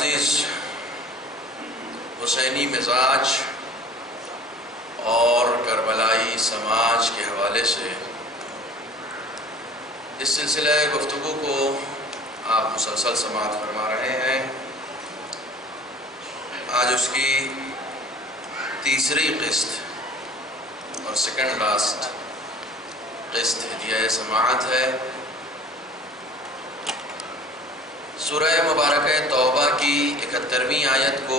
عزیز حسینی مزاج اور کربلائی سماج کے حوالے سے اس سلسلہ گفتگو کو آپ مسلسل سماعت فرما رہے ہیں۔ آج اس کی تیسری قسط اور سیکنڈ لاسٹ قسط ہدیہ سماعت ہے۔ سورہ مبارکہ توبہ کی 71ویں آیت کو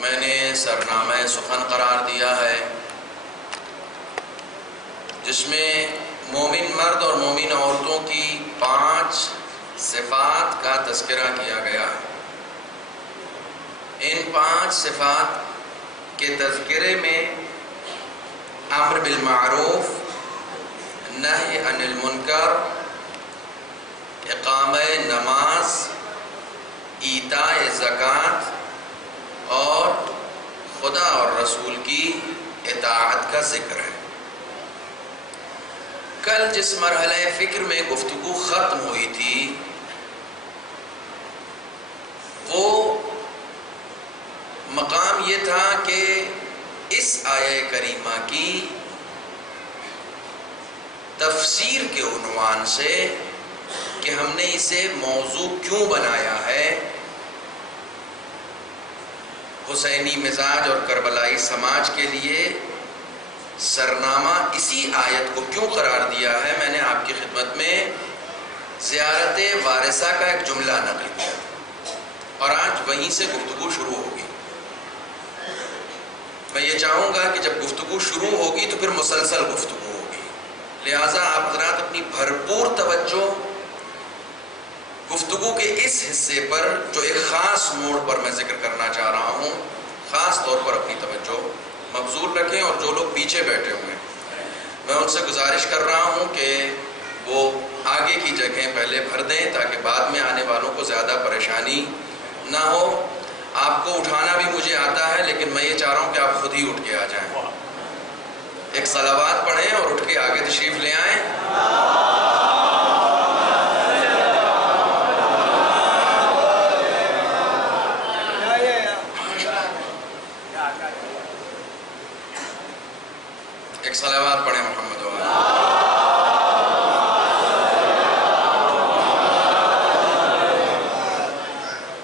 میں نے سرنامہ سخن قرار دیا ہے، جس میں مومن مرد اور مومن عورتوں کی 5 صفات کا تذکرہ کیا گیا ہے۔ ان 5 صفات کے تذکرے میں امر بالمعروف، نہی عن المنکر، اقامہ نماز، ایتاء زکوٰۃ اور خدا اور رسول کی اطاعت کا ذکر ہے۔ کل جس مرحلہ فکر میں گفتگو ختم ہوئی تھی وہ مقام یہ تھا کہ اس آیہ کریمہ کی تفسیر کے عنوان سے کہ ہم نے اسے موضوع کیوں بنایا ہے، حسینی مزاج اور کربلائی سماج کے لیے سرنامہ اسی آیت کو کیوں قرار دیا ہے، میں نے آپ کی خدمت میں زیارت وارثہ کا ایک جملہ نقل کیا اور آج وہیں سے گفتگو شروع ہوگی۔ میں یہ چاہوں گا کہ جب گفتگو شروع ہوگی تو پھر مسلسل گفتگو ہوگی، لہٰذا آپ حضرات اپنی بھرپور توجہ گفتگو کے اس حصے پر جو ایک خاص موڑ پر میں ذکر کرنا چاہ رہا ہوں، خاص طور پر اپنی توجہ مبذول رکھیں، اور جو لوگ پیچھے بیٹھے ہوئے ہیں میں ان سے گزارش کر رہا ہوں کہ وہ آگے کی جگہیں پہلے بھر دیں تاکہ بعد میں آنے والوں کو زیادہ پریشانی نہ ہو۔ آپ کو اٹھانا بھی مجھے آتا ہے، لیکن میں یہ چاہ رہا ہوں کہ آپ خود ہی اٹھ کے آ جائیں، ایک صلوات پڑھیں اور اٹھ کے آگے تشریف لے آئیں۔ ایک صلوات پڑھیں محمد و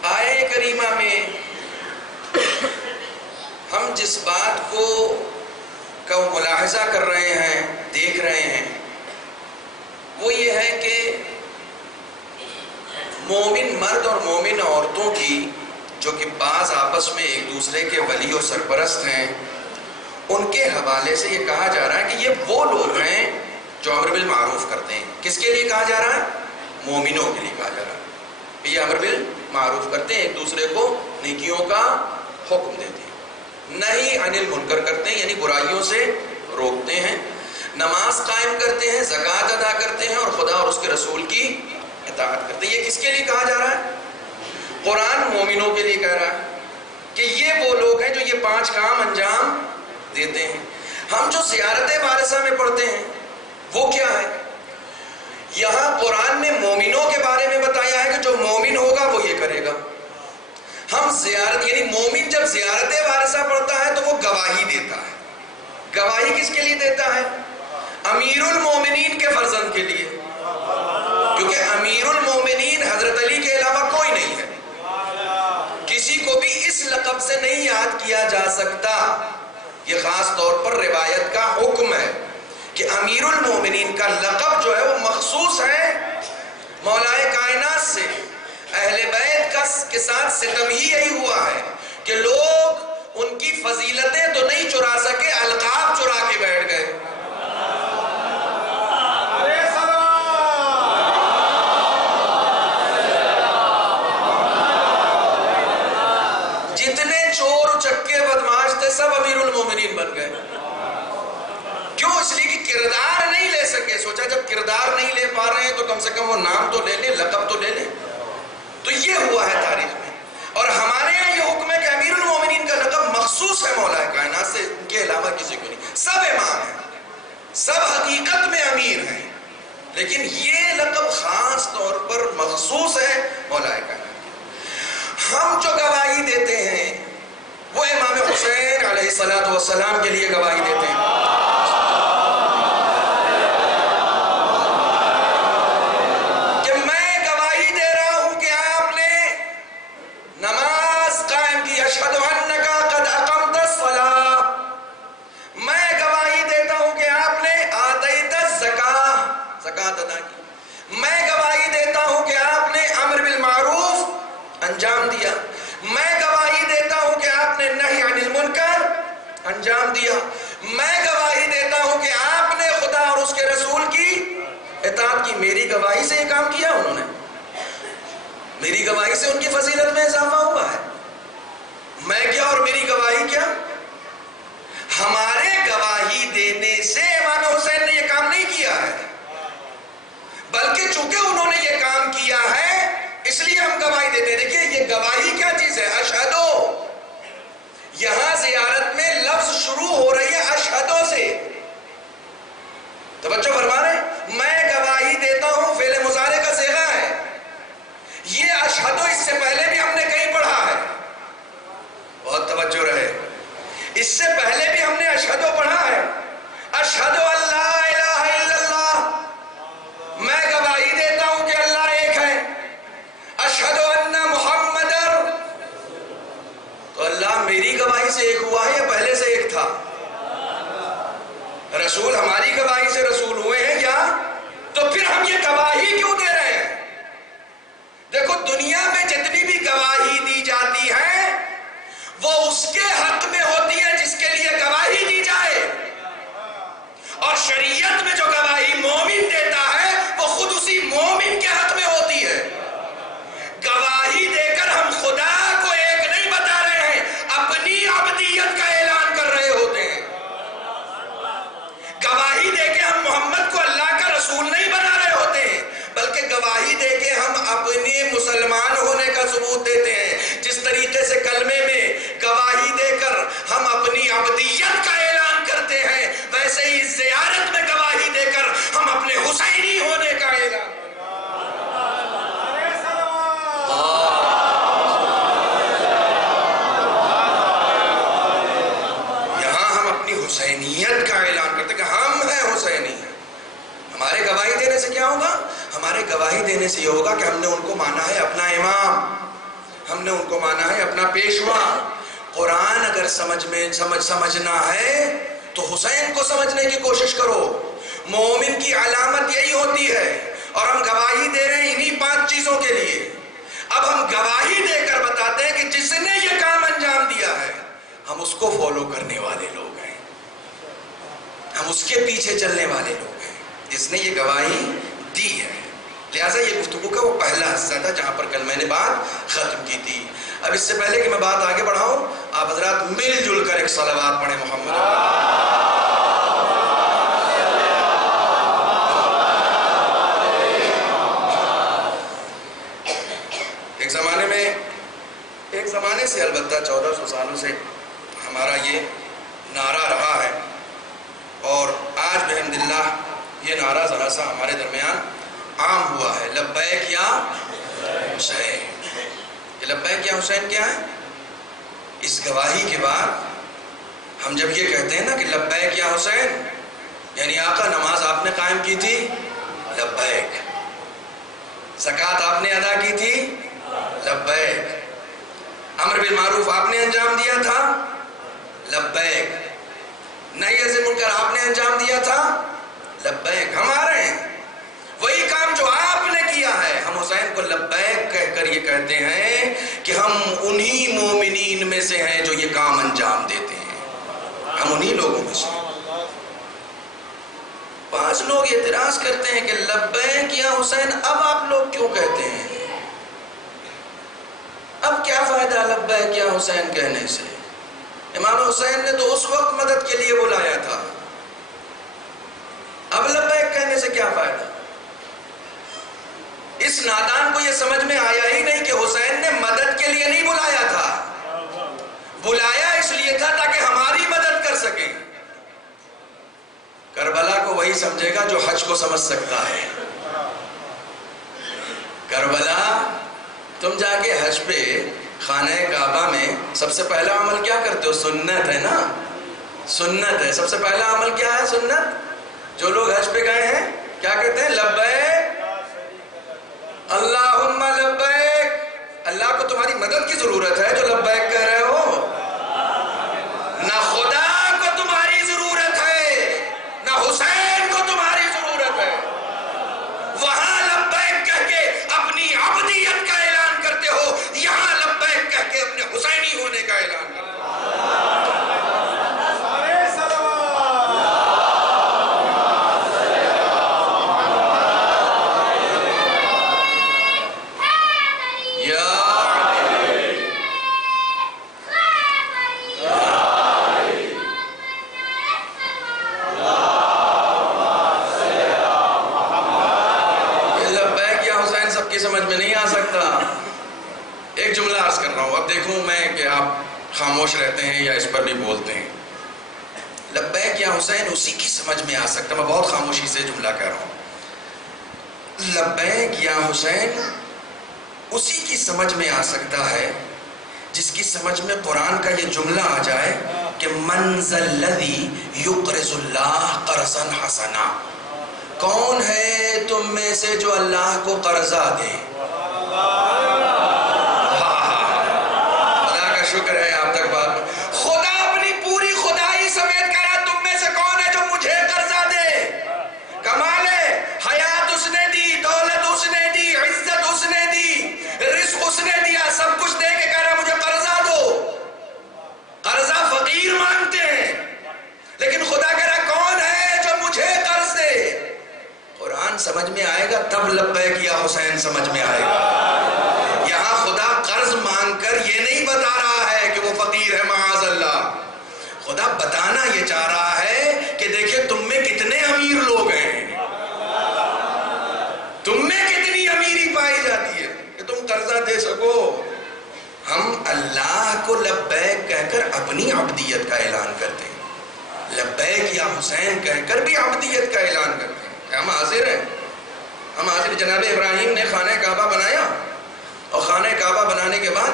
آیہ کریمہ میں ہم جس بات کو ملاحظہ کر رہے ہیں، دیکھ رہے ہیں، وہ یہ ہے کہ مومن مرد اور مومن عورتوں کی جو کہ بعض آپس میں ایک دوسرے کے ولی و سرپرست ہیں، ان کے حوالے سے یہ کہا جا رہا ہے کہ یہ وہ لوگ ہیں جو امر بالمعروف کرتے ہیں۔ کس کے لیے کہا جا رہا ہے؟ مومنوں کے لیے کہا جا رہا ہے۔ یہ امر بالمعروف کرتے ہیں، ایک دوسرے کو نیکیوں کا حکم دیتے ہیں، نہی عن المنکر کرتے ہیں یعنی برائیوں سے روکتے ہیں، نماز قائم کرتے ہیں، زکوٰۃ ادا کرتے ہیں اور خدا اور اس کے رسول کی اطاعت کرتے ہیں۔ یہ کس کے لیے کہا جا رہا ہے؟ قرآن مومنوں کے لیے کہہ رہا ہے کہ یہ وہ لوگ ہیں جو یہ 5 کام انجام دیتے ہیں۔ ہم جو زیارت وارثہ میں پڑھتے ہیں وہ کیا ہے؟ یہاں قرآن نے مومنوں کے بارے میں بتایا ہے کہ جو مومن ہوگا وہ یہ کرے گا۔ ہم زیارت یعنی مومن جب زیارت وارثہ پڑھتا ہے تو وہ گواہی دیتا ہے۔ گواہی کس کے لیے دیتا ہے؟ امیر المومنین کے فرزند کے لیے، کیونکہ امیر المومنین حضرت علی کے علاوہ کوئی نہیں ہے، کسی کو بھی اس لقب سے نہیں یاد کیا جا سکتا۔ یہ خاص طور پر روایت کا حکم ہے کہ امیر المومنین کا لقب جو ہے وہ مخصوص ہے مولا کائنات سے۔ اہل بیت کے ساتھ ستم ہی یہی ہوا ہے کہ لوگ ان کی فضیلتیں تو نہیں چرا سکے، القاب چرا کے بیٹھ گئے۔ جتنے چور چکے بدماش تھے سب امیر المومنین بن گئے۔ کیوں؟ اس لیے کہ کردار نہیں لے سکے۔ سوچا جب کردار نہیں لے پا رہے ہیں تو کم سے کم وہ نام تو لے لیں، لقب تو لے لیں۔ تو یہ ہوا ہے تاریخ میں، اور ہمارے یہاں یہ حکم ہے کہ امیر المومنین کا لقب مخصوص ہے مولا کائنات سے، ان کے علاوہ کسی کو نہیں۔ سب امام ہیں، سب حقیقت میں امیر ہیں، لیکن یہ لقب خاص طور پر مخصوص ہے مولا کائنات۔ ہم جو گواہی دیتے ہیں وہ امام حسین علیہ السلام کے لیے گواہی دیتے ہیں. کہ میں گواہی دے رہا ہوں کہ آپ نے نماز قائم کی. اشہد انک قد اقمت الصلاۃ. میں گواہی دیتا ہوں کہ آپ نے آتیت الزکاۃ، زکوٰۃ ادا کی. میں گواہی دیتا ہوں کہ آپ نے امر بالمعروف انجام دیا. میں گواہی دیتا ہوں کہ آپ نے نہی عن المنکر انجام دیا. میں گواہی دیتا ہوں کہ آپ نے خدا اور اس کے رسول کی اطاعت کی. میری گواہی سے یہ کام کیا انہوں نے. میری گواہی سے ان کی فضیلت میں اضافہ ہوا ہے. میں کیا اور میری گواہی کیا؟ ہمارے گواہی دینے سے امام حسین نے یہ کام نہیں کیا ہے، بلکہ چونکہ انہوں نے یہ کام کیا ہے اس لیے ہم گواہی دیتے ہیں. دیکھیے یہ گواہی کیا چیز ہے؟ اشہدو. یہاں زیارت میں لفظ شروع ہو رہی ہے اشہدو سے. توجہ فرما رہے ہیں؟ میں گواہی دیتا ہوں فعل مضارع کا صیغہ ہے. یہ اشہدو اس سے پہلے بھی ہم نے کہیں پڑھا ہے. بہت توجہ رہے. اس سے پہلے بھی ہم نے اشہدو پڑھا ہے. اشہدو اللہ الہ الا اللہ. میں گواہی دیتا ہوں کہ اللہ ایک ہے. اشہدو ان محمد. تو اللہ میری گواہی سے ایک ہوا ہے یا پہلے سے ایک تھا؟ رسول ہماری گواہی سے رسول ہوئے ہیں کیا؟ تو پھر ہم یہ گواہی کیوں دے رہے ہیں؟ دیکھو دنیا میں جتنی بھی گواہی دی جاتی ہے وہ اس کے حق میں ہوتی ہے جس کے لیے گواہی دی جائے، اور شریعت میں جو گواہی مومن دیتا ہے وہ خود اسی مومن کے حق میں ہوتی ہے. گواہی دے کر ہم خدا کو ایک نہیں بتا رہے ہیں، اپنی عبدیت کا اعلان کر رہے ہوتے ہیں. گواہی دے کے ہم محمد کو اللہ کا رسول نہیں بنا رہے ہوتے ہیں، بلکہ گواہی دے کے ہم اپنے مسلمان ہونے کا ثبوت دیتے ہیں. جس طریقے سے کلمے میں گواہی دے کر ہم اپنی عبدیت کا اعلان کرتے ہیں، ویسے ہی زیارت میں گواہی دے کر ہم اپنے حسینی ہونے کا اعلان. یہاں ہم اپنی حسینیت کا اعلان کرتے کہ ہم ہیں حسینی. ہمارے گواہی دینے سے کیا ہوگا؟ ہمارے گواہی دینے سے یہ ہوگا کہ ہم نے ان کو مانا ہے اپنا امام، ہم نے ان کو مانا ہے اپنا پیشوا. قرآن اگر سمجھنا ہے تو حسین کو سمجھنے کی کوشش کرو. مومن کی علامت یہی ہوتی ہے، اور ہم گواہی دے رہے ہیں انہی 5 چیزوں کے لیے. اب ہم گواہی دے کر بتاتے ہیں کہ جس نے یہ کام انجام دیا ہے ہم اس کو فالو کرنے والے لوگ ہیں، ہم اس کے پیچھے چلنے والے لوگ ہیں، جس نے یہ گواہی دی ہے. لہٰذا یہ گفتگو کا وہ پہلا حصہ تھا جہاں پر کل میں نے بات ختم کی تھی. اب اس سے پہلے کہ میں بات آگے بڑھاؤں، آپ حضرات مل جل کر ایک صلوات پڑھیں محمد. ایک زمانے سے البتہ 1400 سالوں سے ہمارا یہ نعرہ رہا ہے، اور آج بحمداللہ یہ نعرہ ذرا سا ہمارے درمیان عام ہوا ہے. لبیک یا حسین. یہ لبیک یا حسین کیا ہے؟ اس گواہی کے بعد ہم جب یہ کہتے ہیں نا کہ لبیک یا حسین، یعنی آقا نماز آپ نے قائم کی تھی، لبیک. زکوٰۃ آپ نے ادا کی تھی، لبیک. امر بالمعروف آپ نے انجام دیا تھا، لبیک. نہی عن منکر آپ نے انجام دیا تھا، لبیک. ہم آ رہے ہیں وہی کام جو آپ نے کیا ہے. ہم حسین کو لبیک کہہ کر یہ کہتے ہیں کہ ہم انہی مومنین میں سے ہیں جو یہ کام انجام دیتے ہیں، ہم انہی لوگوں میں سے. 5 لوگ اعتراض کرتے ہیں کہ لبیک یا حسین اب آپ لوگ کیوں کہتے ہیں؟ اب کیا فائدہ لبیک یا حسین کہنے سے؟ امام حسین نے تو اس وقت مدد کے لیے بلایا تھا، اب لبیک کہنے سے کیا فائدہ؟ اس نادان کو یہ سمجھ میں آیا ہی نہیں کہ حسین نے مدد کے لیے نہیں بلایا تھا، بلایا اس لیے تھا تاکہ ہماری مدد کر سکیں. کربلا کو وہی سمجھے گا جو حج کو سمجھ سکتا ہے. کربلا تم جا کے حج پہ خانہ کعبہ میں سب سے پہلا عمل کیا کرتے ہو؟ سنت ہے نا، سنت ہے. سب سے پہلا عمل کیا ہے؟ سنت. جو لوگ حج پہ گئے ہیں کیا کہتے ہیں؟ لبیک اللہم لبیک. اللہ کو تمہاری مدد کی ضرورت ہے جو لبیک کہہ رہے ہو. نہ خدا کو تمہاری ضرورت ہے، نہ حسین کو تمہاری ضرورت ہے. وہاں لبیک کہہ کے اپنی عبدیت کا اعلان کرتے ہو، یہاں لبیک کہہ کے اپنے حسینی ہونے کا اعلان کرتے ہو. سمجھ میں نہیں آ سکتا. ایک جملہ عرض کر رہا ہوں، اب دیکھوں میں کہ آپ خاموش رہتے ہیں یا اس پر بھی بولتے ہیں. لبیک یا حسین اسی کی سمجھ میں آ سکتا. میں بہت خاموشی سے جملہ کہہ رہا ہوں. لبیک یا حسین اسی کی سمجھ میں آ سکتا ہے جس کی سمجھ میں قرآن کا یہ جملہ آ جائے کہ من ذا الذی یقرض اللہ قرضا حسنا. کون ہے تم میں سے جو اللہ کو قرضہ دے؟ اللہ کا شکر ہے آپ تک بات. خدا اپنی پوری خدائی سمیت کہہ رہا تم میں سے کون ہے جو مجھے قرضہ دے؟ کمال ہے. حیات اس نے دی، دولت اس نے دی، عزت اس نے دی، رزق اس نے دیا، سب کچھ دے کے کہہ رہا مجھے قرضہ دو. قرضہ فقیر مانگتے ہیں لیکن خدا کہہ رہا کون ہے جو مجھے قرض دے؟ قرآن سمجھ میں آئے گا تب لبیک یا حسین سمجھ میں آئے گا. یہاں خدا قرض مانگ کر یہ نہیں بتا رہا ہے کہ وہ فقیر ہے، معاذ اللہ. خدا بتانا یہ چاہ رہا ہے کہ دیکھیں تم میں کتنے امیر لوگ ہیں، تم میں کتنی امیری پائی جاتی ہے کہ تم قرضہ دے سکو. ہم اللہ کو لبیک کہہ کر اپنی عبدیت کا اعلان کرتے ہیں، لبیک یا حسین کہہ کر بھی عبدیت کا اعلان کرتے ہیں. ہم حاضر ہیں، ہم حاضر. جناب ابراہیم نے خانہ کعبہ بنایا اور خانہ کعبہ بنانے کے بعد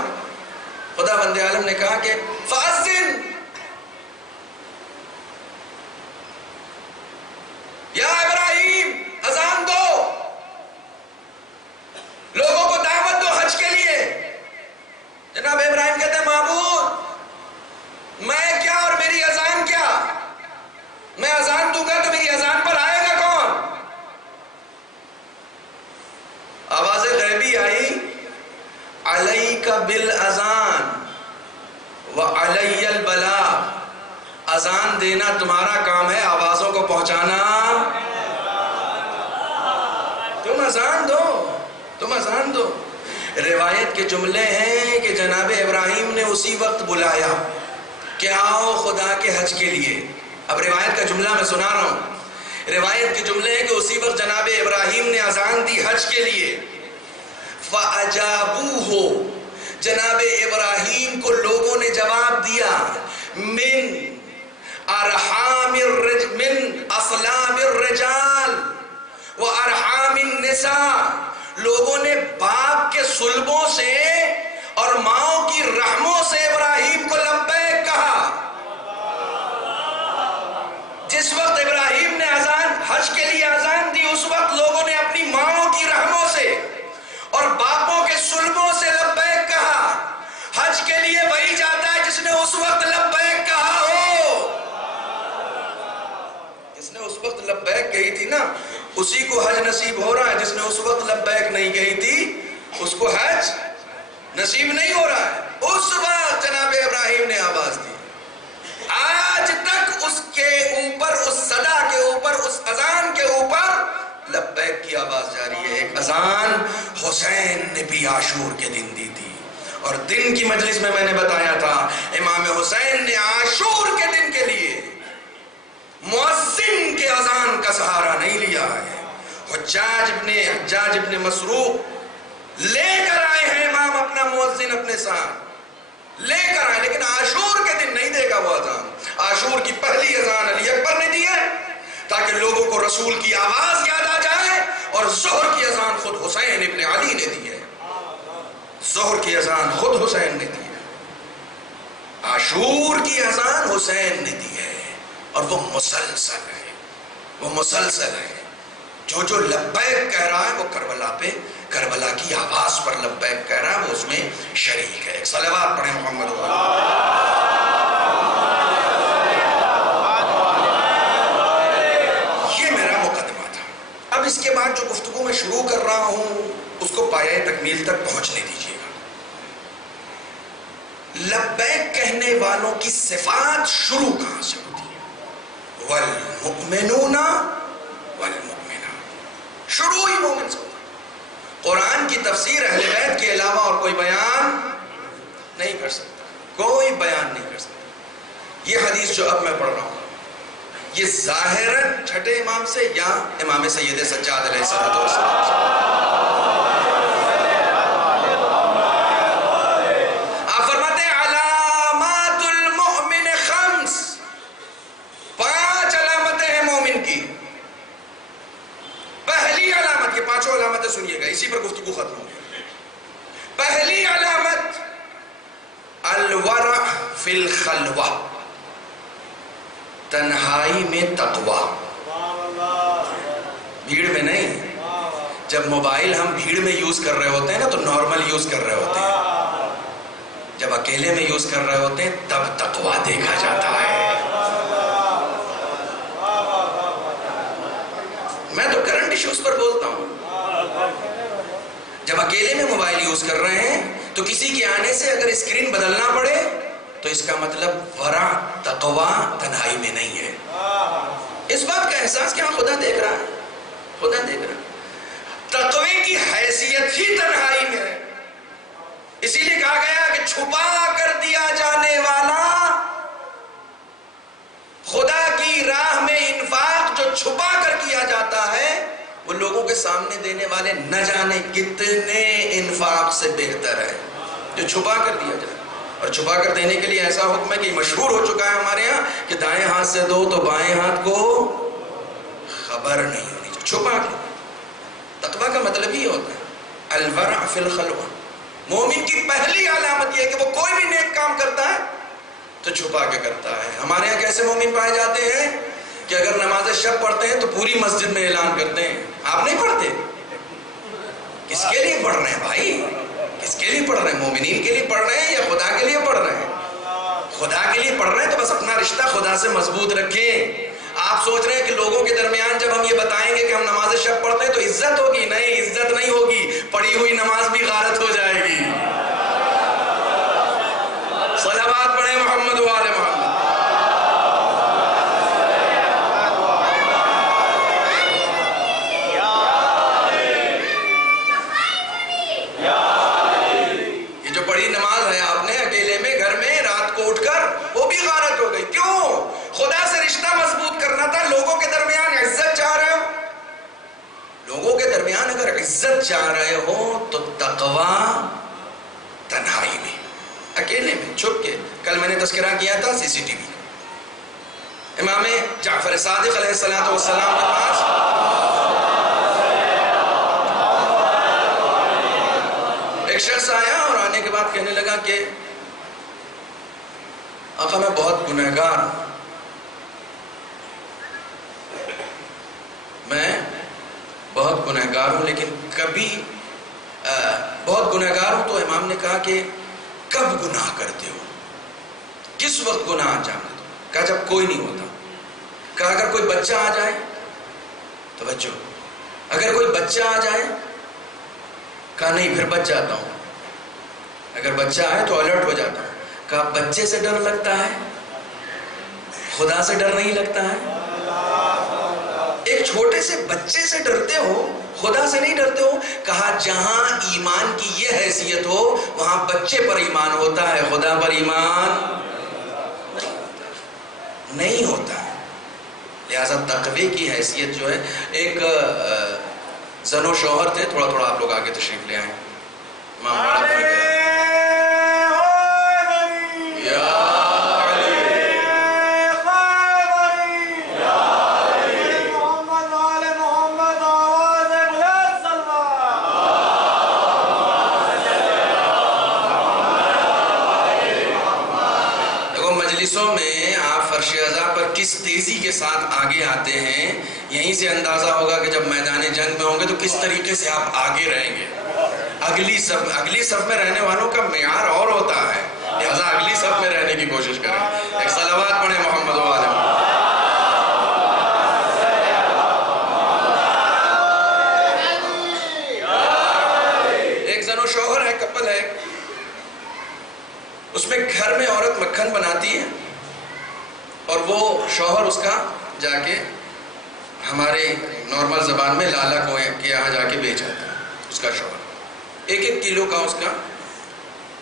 خدا بند عالم نے کہا کہ فاذن یا ابراہیم، اذان دو، لوگوں کو دعوت دو حج کے لیے. جناب ابراہیم کہتے ہیں معبود میں کیا اور میری اذان کیا؟ میں اذان دوں گا تو میری اذان پر آئے گا کون؟ آواز غیبی آئی، علیک بالاذان وعلی البلاغ. اذان دینا تمہارا کام ہے، آوازوں کو پہنچانا. تم اذان دو، تم اذان دو. روایت کے جملے ہیں کہ جناب ابراہیم نے اسی وقت بلایا کہ آؤ خدا کے حج کے لیے. اب روایت کا جملہ میں سنا رہا ہوں. روایت کے جملے ہیں کہ اسی وقت جناب ابراہیم نے اذان دی حج کے لیے. فَأَجَابُوهُ، جناب ابراہیم کو لوگوں نے جواب دیا. من اصلاب الرجال و ارحام النساء، لوگوں نے باپ کے صلبوں سے اور ماؤں کی رحموں سے ابراہیم کو لبیک کہا. جس وقت ابراہیم نے اذان حج کے لیے اذان دی اس وقت لوگوں نے اپنی ماؤں کی رحموں سے اور باپوں کے صلبوں سے لبیک کہا. حج کے لیے وہی جاتا ہے جس نے اس وقت لبیک کہا ہو. جس نے اس وقت لبیک کہی تھی نا اسی کو حج نصیب ہو رہا ہے. جس نے اس وقت لبیک نہیں کہی تھی اس کو حج نصیب نہیں ہو رہا ہے. اس وقت جناب ابراہیم نے آواز دی. آج تک اس کے اوپر، اس صدا کے اوپر، اس اذان کے اوپر لبیک کی آواز جاری ہے. ایک اذان حسین نے بھی عاشور کے دن دی تھی اور دن کی مجلس میں نے بتایا تھا امام حسین نے عاشور کے دن کے لیے مؤذن کے اذان کا سہارا نہیں لیا ہے. حجاج ابن مسروق لے کر آئے ہیں امام اپنا مؤذن اپنے ساتھ لے کر آئے، لیکن عاشور کے دن نہیں دے گا وہ اذان. عاشور کی پہلی اذان علی اکبر نے دی ہے تاکہ لوگوں کو رسول کی آواز یاد آ جائے، اور ظہر کی اذان خود حسین ابن علی نے دی ہے. ظہر کی اذان خود حسین نے دی ہے، عاشور کی اذان حسین نے دی ہے، اور وہ مسلسل ہے، وہ مسلسل ہے۔ جو جو لبیک کہہ رہا ہے وہ کربلا پہ، کربلا کی آواز پر لبیک کہہ رہا ہے، وہ اس میں شریک ہے۔ صلوات پڑھیں محمد یہ میرا مقدمہ تھا۔ اب اس کے بعد جو گفتگو میں شروع کر رہا ہوں اس کو پایۂ تکمیل تک پہنچنے دیجیے گا۔ لبیک کہنے والوں کی صفات شروع کہاں سے ہوتی ہے؟ والمؤمنون والمؤمنات، شروع ہی مومن سے ہوتا ہے۔ قرآن کی تفسیر اہل بیت کے علاوہ اور کوئی بیان نہیں کر سکتا، کوئی بیان نہیں کر سکتا۔ یہ حدیث جو اب میں پڑھ رہا ہوں یہ ظاہراً چھٹے امام سے یا امام سید سجاد علیہ السلام سے، آپ فرماتے ہیں علامات المؤمن خمس، 5 علامتیں ہیں مومن کی۔ پہلی علامت، یہ 5 علامتیں سنیے گا، اسی پر گفتگو ختم ہوگی۔ پہلی علامت الورع فی الخلوہ، تنہائی میں تقوی، بھیڑ میں نہیں۔ جب موبائل ہم بھیڑ میں یوز کر رہے ہوتے ہیں نا تو نارمل یوز کر رہے ہوتے ہیں، جب اکیلے میں یوز کر رہے ہوتے ہیں تب تقوی دیکھا جاتا ہے۔ میں تو کرنٹ ایشوز پر بولتا ہوں۔ جب اکیلے میں موبائل یوز کر رہے ہیں تو کسی کے آنے سے اگر اسکرین بدلنا پڑے تو اس کا مطلب ورع تقوی تنہائی میں نہیں ہے۔ اس بات کا احساس کہ ہاں خدا دیکھ رہا ہے، خدا دیکھ رہا ہے۔ تقوی کی حیثیت ہی تنہائی میں ہے، اسی لیے کہا گیا کہ چھپا کر دیا جانے والا، خدا کی راہ میں انفاق جو چھپا کر کیا جاتا ہے وہ لوگوں کے سامنے دینے والے نہ جانے کتنے انفاق سے بہتر ہے جو چھپا کر دیا جائے۔ اور چھپا کر دینے کے لیے ایسا حکم ہے کہ مشہور ہو چکا ہے ہمارے ہاں کہ دائیں ہاتھ سے دو تو بائیں ہاتھ کو خبر نہیں ہونی چاہیے، چھپا کے۔ تقویٰ کا مطلب ہی ہوتا ہے الورع فی الخلوہ۔ مومن کی پہلی علامت یہ ہے کہ وہ کوئی بھی نیک کام کرتا ہے تو چھپا کے کرتا ہے۔ ہمارے یہاں کیسے مومن پائے جاتے ہیں کہ اگر نماز شب پڑھتے ہیں تو پوری مسجد میں اعلان کرتے ہیں۔ آپ نہیں پڑھتے؟ کس کے لیے پڑھ رہے ہیں بھائی؟ کس کے لیے پڑھ رہے ہیں؟ مومنین کے لیے پڑھ رہے ہیں یا خدا کے لیے پڑھ رہے ہیں؟ خدا کے لیے پڑھ رہے ہیں تو بس اپنا رشتہ خدا سے مضبوط رکھیں۔ آپ سوچ رہے ہیں کہ لوگوں کے درمیان جب ہم یہ بتائیں گے کہ ہم نماز شب پڑھتے ہیں تو عزت ہوگی؟ نہیں، عزت نہیں ہوگی، پڑھی ہوئی نماز بھی غارت ہو جائے گی۔ صلوات پڑھیں محمد و آل محمد۔ یہ جو پڑھی نماز ہے آپ نے اکیلے میں گھر میں رات کو اٹھ کر، وہ بھی غارت ہو گئی۔ کیوں؟ خدا سے رشتہ مضبوط کرنا تھا، لوگوں کے درمیان عزت چاہ رہے ہو۔ لوگوں کے درمیان اگر عزت چاہ رہے ہو تو تقوی تنہائی میں، اکیلے میں، چھپ کے۔ کل میں نے تذکرہ کیا تھا CCTV، امام جعفر صادق علیہ السلام کے پاس ایک شخص آیا اور آنے کے بعد کہنے لگا کہ آقا میں بہت گنہگار ہوں، میں بہت گنہگار ہوں، لیکن کبھی بہت گنہگار ہوں۔ تو امام نے کہا کہ کب گناہ کرتے ہو؟ کس وقت گناہ انجام دیتے ہو؟ کہا جب کوئی نہیں ہوتا۔ کہا اگر کوئی بچہ آ جائے؟ توجہ، اگر کوئی بچہ آ جائے؟ کہا نہیں، پھر بچ جاتا ہوں۔ اگر بچہ آئے تو الرٹ ہو جاتا ہوں۔ کہا بچے سے ڈر لگتا ہے، خدا سے ڈر نہیں لگتا ہے؟ ایک چھوٹے سے بچے سے ڈرتے ہو، خدا سے نہیں ڈرتے ہو؟ کہا جہاں ایمان کی یہ حیثیت ہو وہاں بچے پر ایمان ہوتا ہے، خدا پر ایمان نہیں ہوتا ہے۔ لہذا تقوی کی حیثیت جو ہے، ایک زن و شوہر تھے، تھوڑا تھوڑا آپ لوگ آگے تشریف لے آئیں، امام بڑا بڑھ گیا۔ پولیسوں میں آپ فرش ازا پر کس تیزی کے ساتھ آگے آتے ہیں، یہیں سے اندازہ ہوگا کہ جب میدان جنگ میں ہوں گے تو کس طریقے سے آپ آگے رہیں گے۔ اگلی صف میں رہنے والوں کا معیار اور ہوتا ہے، لہذا اگلی صف میں رہنے کی کوشش کریں۔ ایک صلوات پڑھیں محمد و آل محمد۔ ایک زن و شوہر ہے، کپل ہے، اس میں گھر میں عورت مکھن بناتی ہے اور وہ شوہر اس کا جا کے ہمارے نارمل زبان میں لالا کو کے یہاں جا کے بیچ آتا ہے۔ اس کا شوہر 1-1 کلو کا اس کا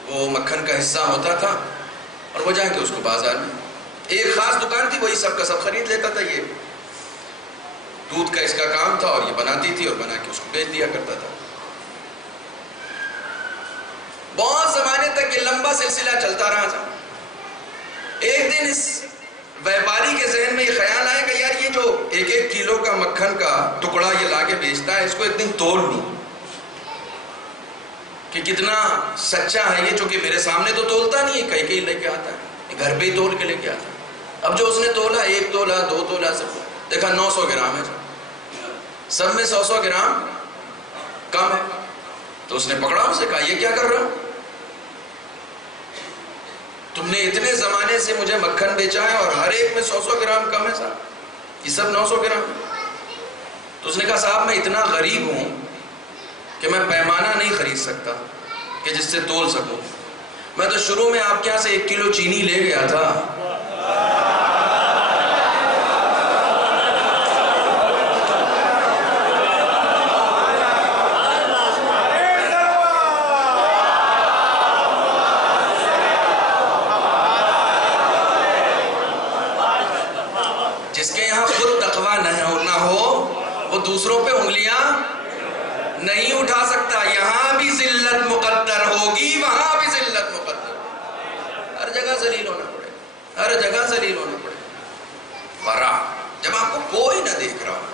وہ مکھن کا حصہ ہوتا تھا اور وہ جا کے اس کو بازار میں ایک خاص دکان تھی، وہی سب کا سب خرید لیتا تھا۔ یہ دودھ کا اس کا کام تھا اور یہ بناتی تھی اور بنا کے اس کو بیچ دیا کرتا تھا۔ بہت زمانے تک یہ لمبا سلسلہ چلتا رہا تھا۔ ایک دن اس ویپاری کے ذہن میں یہ خیال آیا کہ یار یہ جو 1-1 کلو کا مکھن کا ٹکڑا یہ لا کے بیچتا ہے، اس کو ایک دن تول لوں کہ کتنا سچا ہے یہ، چونکہ میرے سامنے تو تولتا نہیں ہے، کہیں لے کے آتا ہے، گھر پہ ہی تول کے لے کے آتا ہے۔ اب جو اس نے تولا 1 تولا 2 تولا سب دیکھا 900 گرام ہے، سب میں 100 گرام کم ہے، تو اس نے پکڑا، اسے کہا یہ کیا کر رہا ہو؟ تم نے اتنے زمانے سے مجھے مکھن بیچا ہے اور ہر ایک میں 100 گرام کم ہے صاحب، یہ سب 900 گرام ہے۔ تو اس نے کہا صاحب میں اتنا غریب ہوں کہ میں پیمانہ نہیں خرید سکتا کہ جس سے تول سکوں، میں تو شروع میں آپ کے یہاں سے 1 کلو چینی لے گیا تھا۔ جس کے یہاں خود تقویٰ نہ ہو وہ دوسروں پہ انگلیاں نہیں اٹھا سکتا۔ یہاں بھی ذلت مقدر ہوگی، وہاں بھی ذلت مقدر، ہر جگہ ذلیل ہونا پڑے گا، ہر جگہ ذلیل ہونا پڑے گا۔ ورا جب آپ کو کوئی نہ دیکھ رہا ہو،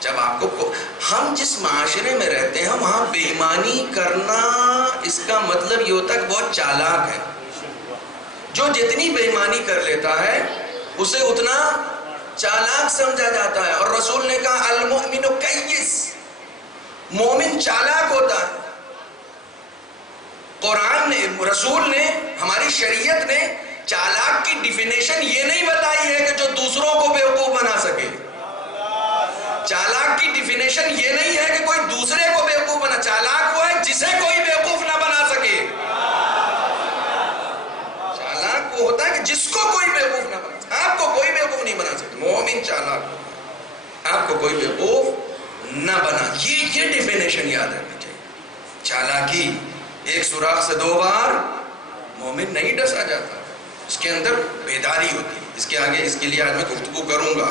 جب آپ کو ہم جس معاشرے میں رہتے ہیں وہاں بے ایمانی کرنا، اس کا مطلب یہ ہوتا ہے کہ بہت چالاک ہے۔ جو جتنی بے ایمانی کر لیتا ہے اسے اتنا چالاک سمجھا جاتا ہے، اور رسول نے کہا المؤمن کیس، مومن چالاک ہوتا ہے۔ قرآن نے، رسول نے، ہماری شریعت نے چالاک کی ڈیفینیشن یہ نہیں بتائی ہے کہ جو دوسروں کو بیوقوف بنا سکے۔ چالاک کی ڈیفینیشن یہ نہیں ہے کہ کوئی دوسرے کو بیوقوف بنا، چالاک وہ ہے جسے کوئی بیوقوف نہ بنا سکے۔ چالاک وہ ہوتا ہے کہ جس کو کوئی بیوقوف نہ بنا سکے، آپ کو کوئی بیوقوف نہیں بنا سکے۔ مومن چالاک، آپ کو کوئی بیوقوف نہ بنا، یہ ڈیفینیشن یاد رکھنی چاہیے۔ چالاکی ایک سوراخ سے 2 بار مومن نہیں ڈسا جاتا، اس کے اندر بیداری ہوتی ہے۔ اس کے آگے اس کے لیے آج میں گفتگو کروں گا،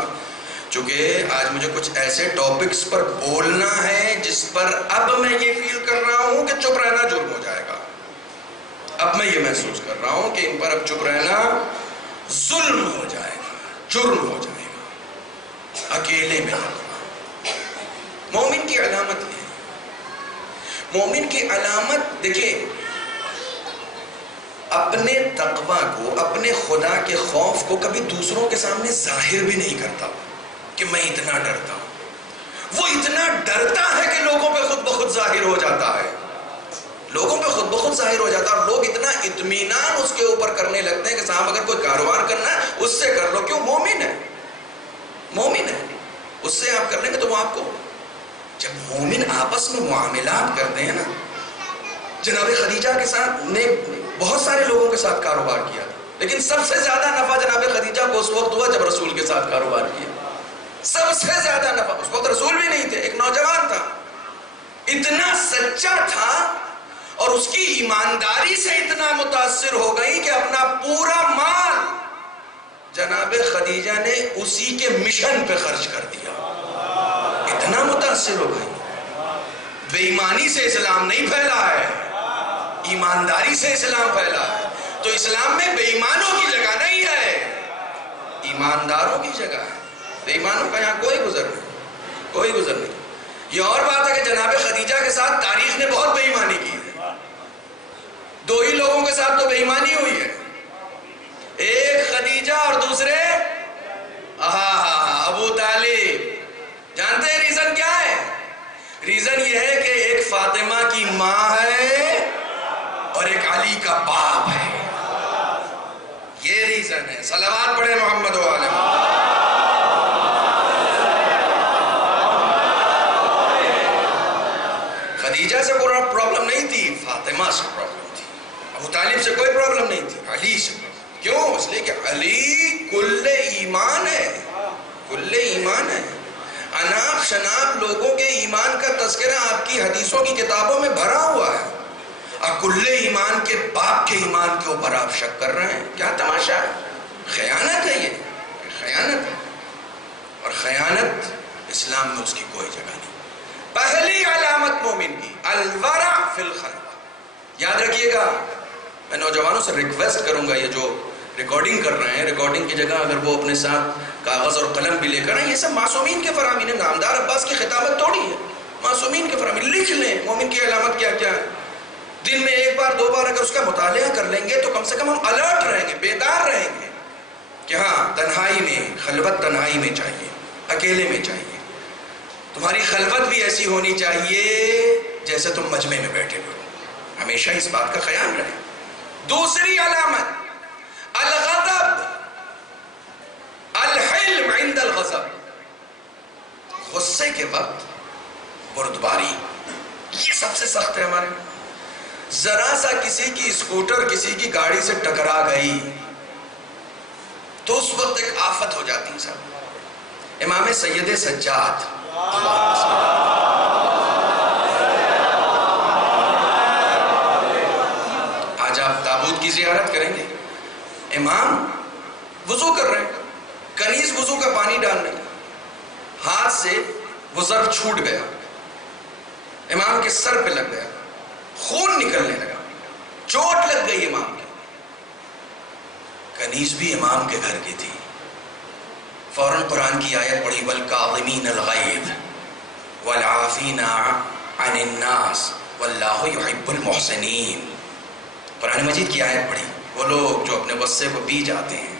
چونکہ آج مجھے کچھ ایسے ٹاپکس پر بولنا ہے جس پر اب میں یہ فیل کر رہا ہوں کہ چپ رہنا جرم ہو جائے گا۔ اب میں یہ محسوس کر رہا ہوں کہ ان پر اب چپ رہنا ظلم ہو جائے گا، جرم ہو جائے گا۔ اکیلے میں مومن کی علامت یہ ہے، مومن کی علامت دیکھیں، اپنے تقویٰ کو، اپنے خدا کے خوف کو کبھی دوسروں کے سامنے ظاہر بھی نہیں کرتا کہ میں اتنا ڈرتا ہوں۔ وہ اتنا ڈرتا ہے کہ لوگوں پہ خود بخود ظاہر ہو جاتا ہے، لوگوں پہ خود بخود ظاہر ہو جاتا ہے، اور لوگ اتنا اطمینان اس کے اوپر کرنے لگتے ہیں کہ صاحب اگر کوئی کاروبار کرنا ہے اس سے کر لو، کیوں؟ مومن ہے، مومن ہے، اس سے آپ کر لیں گے تو وہ آپ کو، جب مومن آپس میں معاملات کرتے ہیں نا، جناب خدیجہ کے ساتھ نے بہت سارے لوگوں کے ساتھ کاروبار کیا تھا، لیکن سب سے زیادہ نفع جناب خدیجہ کو اس وقت ہوا جب رسول کے ساتھ کاروبار کیا۔ سب سے زیادہ نفع، اس وقت رسول بھی نہیں تھے، ایک نوجوان تھا، اتنا سچا تھا اور اس کی ایمانداری سے اتنا متاثر ہو گئی کہ اپنا پورا مال جناب خدیجہ نے اسی کے مشن پہ خرچ کر دیا، اتنا متاثر ہو گئی۔ بے ایمانی سے اسلام نہیں پھیلا ہے، ایمانداری سے اسلام پھیلا ہے۔ تو اسلام میں بے ایمانوں کی جگہ نہیں ہے، ایمانداروں کی جگہ ہے۔ بے ایمانوں کا یہاں کوئی گزر نہیں، کوئی گزر نہیں۔ یہ اور بات ہے کہ جناب خدیجہ کے ساتھ تاریخ نے بہت بے ایمانی کی ہے، 2 ہی لوگوں کے ساتھ تو بے ایمانی ہوئی ہے، خدیجہ اور دوسرے ابو طالب. جانتے ہیں ریزن کیا ہے؟ ریزن یہ ہے کہ ایک فاطمہ کی ماں ہے اور ایک علی کا باپ ہے. یہ ریزن ہے. صلوات پڑھے محمد و آل محمد. خدیجہ سے کوئی پرابلم نہیں تھی، فاطمہ سے پرابلم تھی. ابو طالب سے کوئی پرابلم نہیں تھی، علی سے. کیوں؟ اس لیے کہ علی کل ایمان ہے. کل ایمان ہے. اناپ شناپ لوگوں کے ایمان کا تذکرہ آپ کی حدیثوں کی کتابوں میں بھرا ہوا ہے، اور کل ایمان کے باپ کے ایمان کے اوپر آپ شک کر رہے ہیں. کیا تماشا ہے؟ خیانت ہے. یہ خیانت ہے، اور خیانت اسلام میں اس کی کوئی جگہ نہیں. پہلی علامت مومن کی الورع فی الخلق. یاد رکھیے گا. میں نوجوانوں سے ریکویسٹ کروں گا، یہ جو ریکارڈنگ کر رہے ہیں، ریکارڈنگ کی جگہ اگر وہ اپنے ساتھ کاغذ اور قلم بھی لے کر آئیں. یہ سب معصومین کے فرامین ہیں. نامدار عباس کی خطابت توڑی ہے. معصومین کے فرامین لکھ لیں. مومن کی علامت کیا کیا ہے. دن میں ایک بار دو بار اگر اس کا مطالعہ کر لیں گے تو کم سے کم ہم الرٹ رہیں گے، بیدار رہیں گے کہ ہاں تنہائی میں، خلوت تنہائی میں چاہیے، اکیلے میں چاہیے. تمہاری خلوت بھی ایسی ہونی چاہیے جیسے تم مجمع میں بیٹھے ہو. ہمیشہ اس بات کا خیال رہے. دوسری علامت الغضب، الحلم عند الغضب. غصے کے وقت بردباری. یہ سب سے سخت ہے ہمارے. ذرا سا کسی کی اسکوٹر کسی کی گاڑی سے ٹکرا گئی تو اس وقت ایک آفت ہو جاتی ہے. سب امام سید سجاد آج آپ تابوت کی زیارت کریں گے. امام وضو کر رہے ہیں، کنیز وضو کا پانی ڈال رہے ہیں، ہاتھ سے وہ ظرف چھوٹ گیا، امام کے سر پہ لگ گیا، خون نکلنے لگا، چوٹ لگ گئی امام کی. کنیز بھی امام کے گھر کی تھی. فوراً قرآن کی آیت پڑھی والکاظمین الغیظ والعافین عن الناس واللہ یحب المحسنین. قرآن مجید کی آیت پڑھی. وہ لوگ جو اپنے غصے کو پی جاتے ہیں،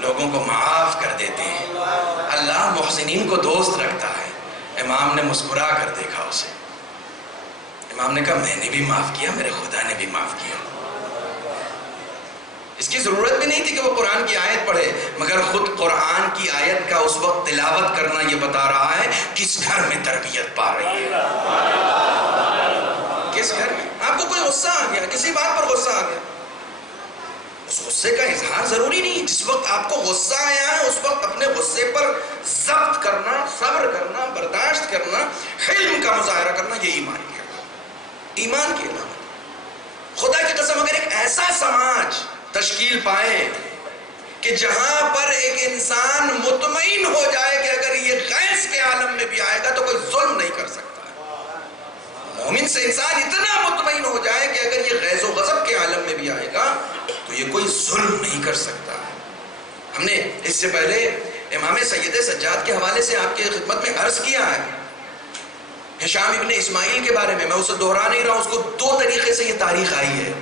لوگوں کو معاف کر دیتے ہیں، اللہ محسنین کو دوست رکھتا ہے. امام نے مسکرا کر دیکھا اسے. امام نے کہا میں نے بھی معاف کیا، میرے خدا نے بھی معاف کیا. اس کی ضرورت بھی نہیں تھی کہ وہ قرآن کی آیت پڑھے، مگر خود قرآن کی آیت کا اس وقت تلاوت کرنا یہ بتا رہا ہے کس گھر میں تربیت پا رہی ہے. کس گھر میں آپ کو کوئی غصہ آ گیا، کسی بات پر غصہ آ گیا، اس غصے کا اظہار ضروری نہیں. جس وقت آپ کو غصہ آیا ہے اس وقت اپنے غصے پر ضبط کرنا، صبر کرنا، برداشت کرنا، حلم کا مظاہرہ کرنا، یہ ایمان کی علامت. ایمان کی علامت. خدا کی قسم اگر ایک ایسا سماج تشکیل پائے کہ جہاں پر ایک انسان مطمئن ہو جائے کہ اگر یہ غیظ کے عالم میں بھی آئے گا تو کوئی ظلم نہیں کر سکتا. مومن سے انسان اتنا مطمئن ہو جائے کہ اگر یہ غیظ و غضب کے عالم میں بھی آئے گا تو یہ کوئی ظلم نہیں کر سکتا. ہم نے اس سے پہلے امام سید سجاد کے حوالے سے آپ کی خدمت میں عرض کیا ہے ہشام ابن اسماعیل کے بارے میں اسے دہرا نہیں رہا. اس کو دو طریقے سے یہ تاریخ آئی ہے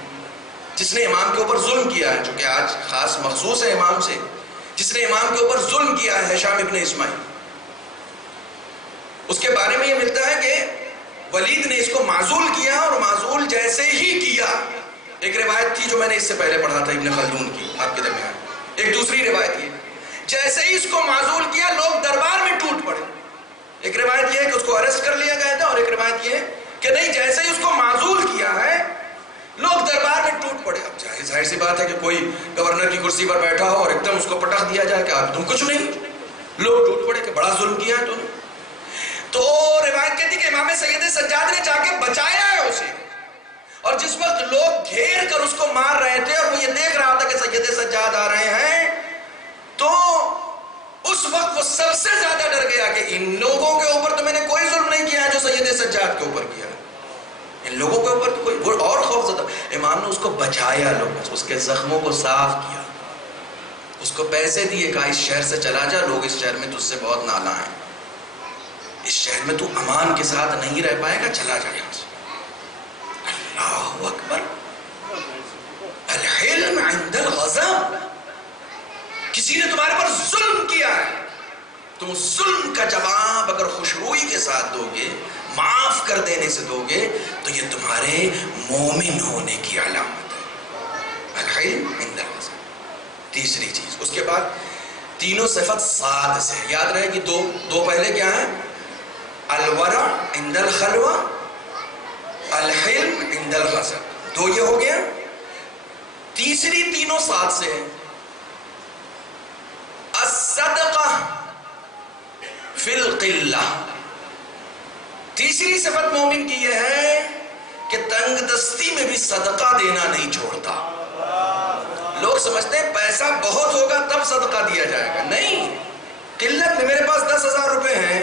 جس نے امام کے اوپر ظلم کیا ہے، چونکہ آج خاص مخصوص ہے امام سے. جس نے امام کے اوپر ظلم کیا ہے ہشام ابن اسماعیل. اس کے بارے میں یہ ملتا ہے کہ ولید نے اس کو معزول کیا، اور معزول جیسے ہی کیا، ایک روایت تھی جو میں نے اس سے پہلے پڑھا تھا ابن خلدون کی آپ کے درمیان، ایک دوسری روایت یہ جیسے ہی اس کو معزول کیا لوگ دربار میں ٹوٹ پڑے. ایک روایت یہ ہے کہ اس کو اریسٹ کر لیا گیا تھا، اور ایک روایت یہ ہے کہ نہیں جیسے ہی اس کو معزول کیا ہے لوگ دربار میں ٹوٹ پڑے. اب ظاہر سی بات ہے کہ کوئی گورنر کی کرسی پر بیٹھا ہو اور ایک دم اس کو پٹخ دیا جائے کہ آپ تم کچھ نہیں. لوگ ٹوٹ پڑے کہ بڑا ظلم کیا ہے تو نے. تو روایت کہتی کہ امام سید سجاد نے جا کے بچایا ہے اسے، اور جس وقت لوگ گھیر کر اس کو مار رہے تھے اور وہ یہ دیکھ رہا تھا کہ سید سجاد آ رہے ہیں، تو اس وقت وہ سب سے زیادہ ڈر گیا کہ ان لوگوں کے اوپر تو میں نے کوئی ظلم نہیں کیا ہے جو سید سجاد کے اوپر کیا، ان لوگوں کے اوپر تو کوئی اور خوف زدہ. امام نے اس کو بچایا، لوگ اس کے زخموں کو صاف کیا، اس کو پیسے دیے، کہا اس شہر سے چلا جا، لوگ اس شہر میں تجھ سے بہت نالاں ہیں، اس شہر میں تو امان کے ساتھ نہیں رہ پائے گا، چلا جا یہاں سے. اللہ اکبر. الحلم عند الغضب. کسی نے تمہارے پر ظلم کیا ہے، تم اس ظلم کا جواب اگر خوشروئی کے ساتھ دو گے، معاف کر دینے سے دو گے، تو یہ تمہارے مومن ہونے کی علامت ہے۔ الحلم عند الحزن، تیسری چیز۔ اس کے بعد تینوں صفت صاد سے یاد رہے کہ دو پہلے کیا ہیں؟ الورع عند الخلوہ، الحلم عند الغضب، دو یہ ہو گیا۔ تیسری تینوں صاد سے الصدقہ فی القلہ، تیسری صفت مومن کی یہ ہے کہ تنگ دستی میں بھی صدقہ دینا نہیں چھوڑتا۔ لوگ سمجھتے ہیں پیسہ بہت ہوگا تب صدقہ دیا جائے گا، نہیں، قلت میں، میرے پاس 10,000 روپے ہیں،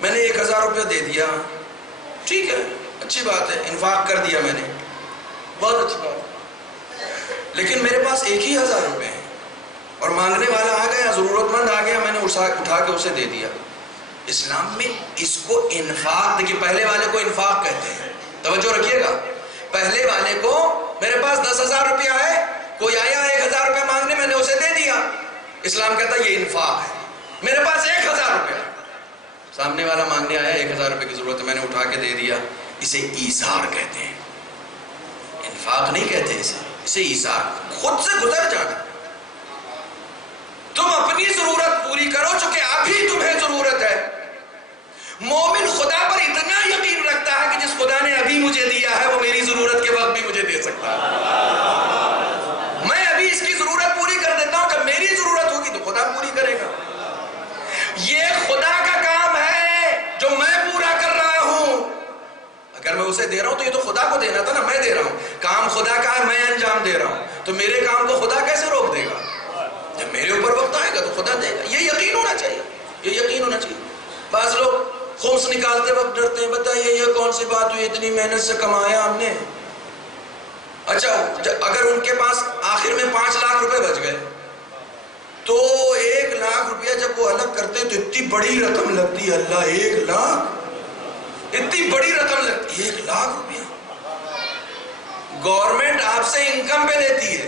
میں نے 1,000 روپے دے دیا، ٹھیک ہے، اچھی بات ہے، انفاق کر دیا میں نے، بہت اچھی بات ہے، لیکن میرے پاس 1,000 روپے ہیں اور مانگنے والا آ گیا، ضرورت مند آ گیا، میں نے اٹھا کے اسے دے دیا۔ اسلام میں اس کو انفاق، دیکھیے پہلے والے کو انفاق کہتے ہیں، توجہ رکھیے گا، پہلے والے کو میرے پاس 10,000 روپیہ ہے، کوئی آیا 1,000 روپے مانگنے، میں نے اسے دے دیا، اسلام کہتا ہے یہ انفاق ہے۔ میرے پاس 1,000 روپے، سامنے والا مانگنے آیا، 1,000 روپے کی ضرورت ہے، میں نے اٹھا کے دے دیا، اسے ایثار کہتے ہیں، انفاق نہیں کہتے اسے ایثار، خود سے گزر جانا۔ تم اپنی ضرورت پوری کرو چونکہ ابھی تمہیں ضرورت ہے۔ مومن خدا پر اتنا یقین رکھتا ہے کہ جس خدا نے ابھی مجھے دیا ہے وہ میری ضرورت کے وقت بھی مجھے دے سکتا ہے۔ میں ابھی اس کی ضرورت پوری کر دیتا ہوں کہ میری ضرورت ہوگی تو خدا پوری کرے گا۔ یہ خدا کا کام ہے جو میں پورا کر رہا ہوں، اگر میں اسے دے رہا ہوں تو یہ تو خدا کو دینا تھا نا، میں دے رہا ہوں، کام خدا کا ہے، میں انجام دے رہا ہوں، تو میرے کام کو خدا کیسے روک دے گا؟ جب میرے اوپر وقت آئے گا تو خدا دے گا، یہ یقین ہونا چاہیے، یہ یقین ہونا چاہیے۔ بعض لوگ خمس نکالتے وقت ڈرتے ہیں، بتائیے یہ کون سی بات ہوئی، اتنی محنت سے کمایا ہم نے، اچھا اگر ان کے پاس آخر میں 5 لاکھ روپے بچ گئے تو 1 لاکھ روپیہ جب وہ الگ کرتے تو اتنی بڑی رقم لگتی ہے، اللہ 1 لاکھ، اتنی بڑی رقم لگتی ہے، 1 لاکھ روپیہ۔ گورنمنٹ آپ سے انکم پہ لیتی ہے،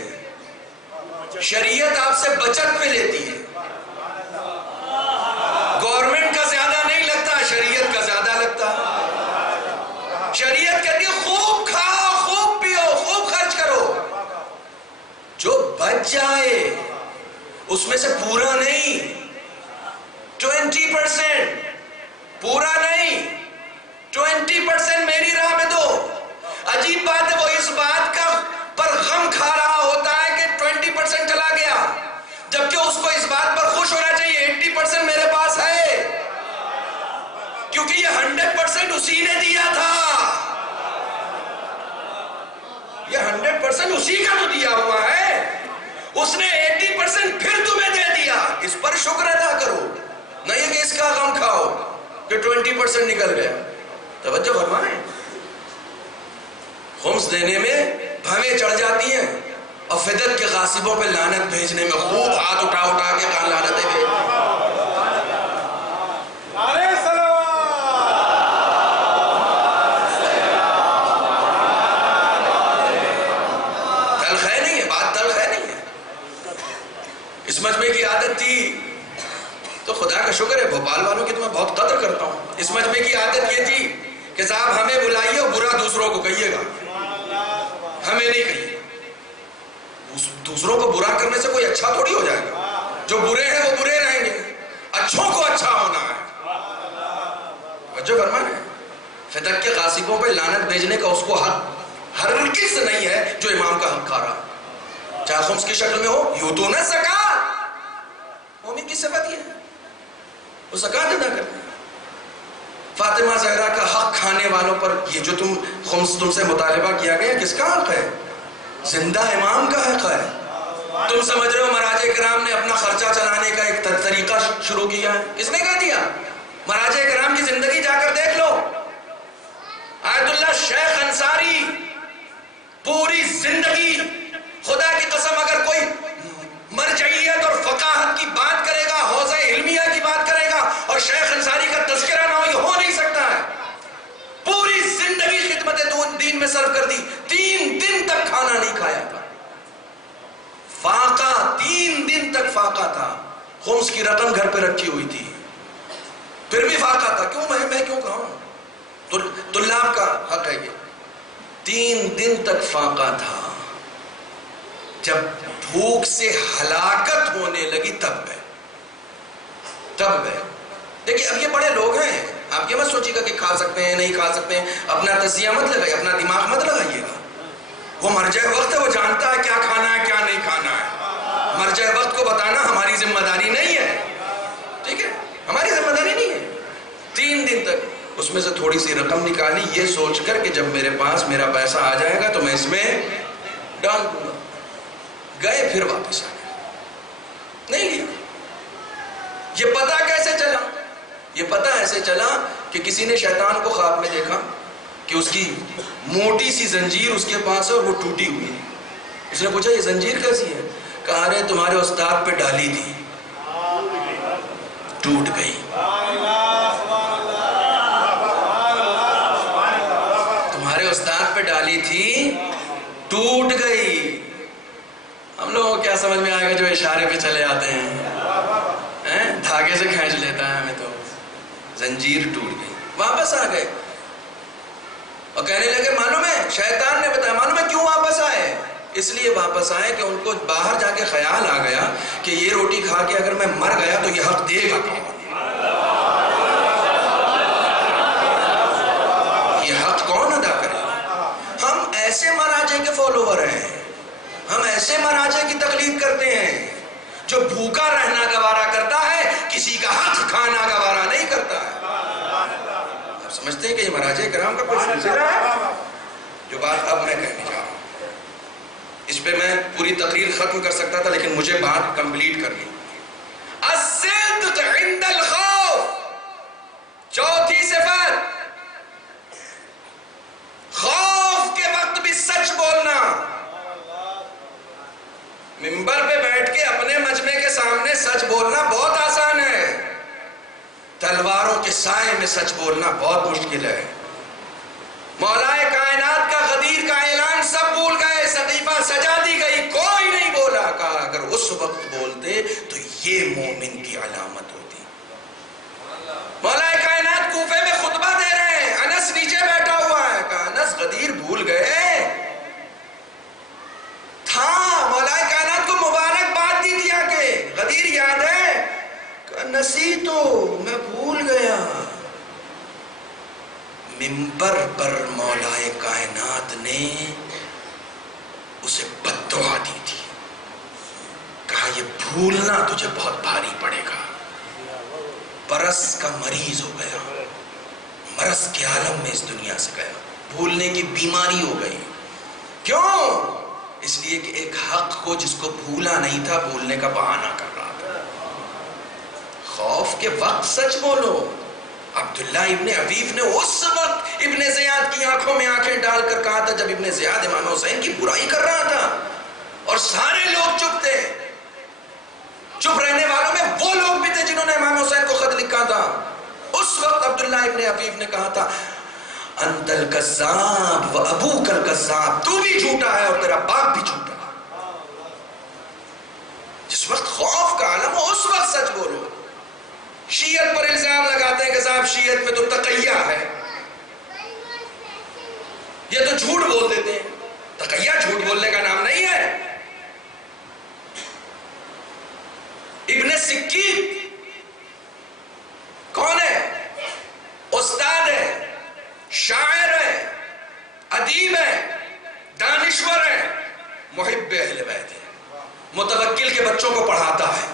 شریعت آپ سے بچت پہ لیتی ہے، گورنمنٹ کا زیادہ نہیں لگتا، شریعت کا زیادہ لگتا۔ شریعت کہتی ہے خوب کھاؤ، خوب پیو، خوب خرچ کرو، جو بچ جائے اس میں سے پورا نہیں، 20% پورا نہیں، 20% میری راہ میں دو۔ عجیب بات ہے، وہ اس بات کا پر غم کھا رہا ہوتا ہے کہ 20% چلا گیا، جبکہ اس کو اس بات پر خوش ہونا چاہیے 80% میرے پاس ہے، کیونکہ یہ 100% اسی نے دیا تھا، یہ 100% اسی کا تو دیا ہوا ہے، اس نے 80% پھر تمہیں دے دیا، اس پر شکر ادا کرو، نہ یہ کہ اس کا غم کھاؤ کہ 20% نکل گیا۔ توجہ فرمائیں، خمس دینے میں بھویں چڑھ جاتی ہیں اور فدق کے غاصبوں پہ لعنت بھیجنے میں خوب ہاتھ اٹھا کے کہاں لعنتیں بھیج۔ تلخ ہے نہیں ہے، بات تلخ ہے نہیں ہے۔ اس مجمع کی عادت تھی، تو خدا کا شکر ہے بھوپال والوں کی تو میں بہت قدر کرتا ہوں، اس مجمع کی عادت یہ تھی کہ صاحب ہمیں بلائیے اور برا دوسروں کو کہیے گا، ہمیں نہیں کہیے۔ دوسروں کو برا کرنے سے کوئی اچھا تھوڑی ہو جائے گا، جو برے ہیں وہ برے رہیں گے، اچھوں کو اچھا ہونا ہے۔ جو فرمان ہے فدق کے غاصبوں پہ لعنت بھیجنے کا اس کو حق ہرگز نہیں ہے جو امام کا حق کھا رہا، چاہے خمس کی شکل میں ہو، یؤتون الزکاۃ، مومن کی صفت یہ ہے وہ زکات ادا کرتے ہیں۔ فاطمہ زہرا کا حق کھانے والوں پر یہ جو خمس تم سے مطالبہ کیا گیا کس کا حق ہے؟ زندہ امام کا حق ہے۔ تم سمجھ رہے ہو مراجع کرام نے اپنا خرچہ چلانے کا ایک طریقہ شروع کیا ہے؟ کس نے کہہ دیا؟ مراجع کرام کی زندگی جا کر دیکھ لو، آیت اللہ شیخ انصاری پوری زندگی، خدا کی قسم اگر کوئی مرجعیت اور فقاہت کی بات کرے گا، حوزہ علمیہ کی بات کرے گا اور شیخ انصاری کا تذکرہ نہ ہو نہیں سکتا ہے۔ پوری زندگی خدمت دین میں صرف کر دی، 3 دن تک کھانا نہیں کھایا تھا، فاقہ 3 دن تک فاقہ تھا، خمس کی رقم گھر پہ رکھی ہوئی تھی، پھر بھی فاقہ تھا. کیوں میں کیوں کہوں؟ طلاب کا حق ہے یہ. 3 دن تک فاقہ تھا. جب بھوک سے ہلاکت ہونے لگی تب گئے. دیکھیے اب یہ بڑے لوگ ہیں، آپ یہ مت سوچیے گا کہ کھا سکتے ہیں نہیں کھا سکتے ہیں، اپنا تجزیہ مت لگائیے، اپنا دماغ مت لگائیے گا. وہ مرجع وقت ہے، وہ جانتا ہے کیا کھانا ہے کیا نہیں کھانا ہے. مرجع وقت کو بتانا ہماری ذمہ داری نہیں ہے، ٹھیک ہے، ہماری ذمہ داری نہیں ہے. 3 دن تک اس میں سے تھوڑی سی رقم نکالی یہ سوچ کر کہ جب میرے پاس میرا پیسہ آ جائے گا تو میں اس میں ڈال دوں گا. گئے پھر واپس آ گئے، نہیں لیا. یہ پتا کیسے چلا؟ یہ پتا ایسے چلا کہ کسی نے شیطان کو خواب میں دیکھا کہ اس کی موٹی سی زنجیر اس کے پاس ہے اور وہ ٹوٹی ہوئی ہے. اس نے پوچھا یہ زنجیر کیسی ہے؟ کہا رہے تمہارے استاد پہ ڈالی تھی ٹوٹ گئی. تمہارے استاد پہ ڈالی تھی ٹوٹ گئی. ہم لوگوں کو کیا سمجھ میں آئے گا جو اشارے پہ چلے آتے ہیں، دھاگے سے کھینچ لیتا ہے ہمیں. تو زنجیر ٹوٹ گئی. واپس آ گئے اور کہنے لگے معلوم ہے شیطان نے بتایا. معلوم ہے کیوں واپس آئے؟ اس لیے واپس آئے کہ ان کو باہر جا کے خیال آ گیا کہ یہ روٹی کھا کے اگر میں مر گیا تو یہ حق دے گا کون؟ یہ حق کون ادا کرے؟ ہم ایسے مراجع کے فالوور ہیں، ہم ایسے مراجع کی تقلید کرتے ہیں جو بھوکا رہنا گوارا کرتا ہے، کسی کا حق کھانا گوارا نہیں کرتا ہے. آپ سمجھتے ہیں کہ یہ مراجع کرام کا کوئی سلسلہ ہے؟ جو بات اب میں کہنے جا رہا ہوں اس پہ میں پوری تقریر ختم کر سکتا تھا لیکن مجھے بات کمپلیٹ کرنی. الصدق عند الخوف، چوتھی صفت، خوف کے وقت بھی سچ بولنا. منبر پہ بیٹھ کے اپنے مجمع کے سامنے سچ بولنا بہت آسان ہے، تلواروں کے سائے میں سچ بولنا بہت مشکل ہے. مولا کائنات کا غدیر کا اعلان سب بھول گئے، صحیفہ سجا دی گئی، کوئی نہیں بولا. کہا اگر اس وقت بولتے تو یہ مومن کی علامت ہوتی. مولا کائنات کوفے میں خطبہ دے رہے ہیں، انس نیچے بیٹھا ہوا ہے. کہا انس غدیر بھول گئے تھا؟ مولا کائنات کو مبارکباد دی دیا کہ غدیر یاد ہے؟ کہا نسی تو میں بھول گیا. منبر پر مولا کائنات نے اسے بد دعا دی تھی. کہا یہ بھولنا تجھے بہت بھاری پڑے گا. برس کا مریض ہو گیا، مرض کے عالم میں اس دنیا سے گیا، بھولنے کی بیماری ہو گئی. کیوں؟ اس لیے کہ ایک حق کو جس کو بھولا نہیں تھا بھولنے کا بہانہ کر رہا تھا. خوف کے وقت سچ بولو. عبداللہ ابن عفیف نے اس وقت ابن زیاد کی آنکھوں میں آنکھیں ڈال کر کہا تھا جب ابن زیاد امام حسین کی برائی کر رہا تھا اور سارے لوگ چپ تھے. چپ رہنے والوں میں وہ لوگ بھی تھے جنہوں نے امام حسین کو خط لکھا تھا. اس وقت عبداللہ ابن عفیف نے کہا تھا انت الکذاب و ابوک الکذاب، تو بھی جھوٹا ہے اور تیرا باپ بھی جھوٹا ہے. جس وقت خوف کا عالم ہو اس وقت سچ بولو. شیعت پر الزام لگاتے ہیں کہ صاحب شیعت میں تو تقیہ ہے، یہ تو جھوٹ بول دیتے ہیں. تقیہ جھوٹ بولنے کا نام نہیں ہے. ابن سکی کون ہے؟ استاد ہے، شاعر ہے، ادیب ہے، دانشور ہے، محب اہل بیت ہے، متوکل کے بچوں کو پڑھاتا ہے.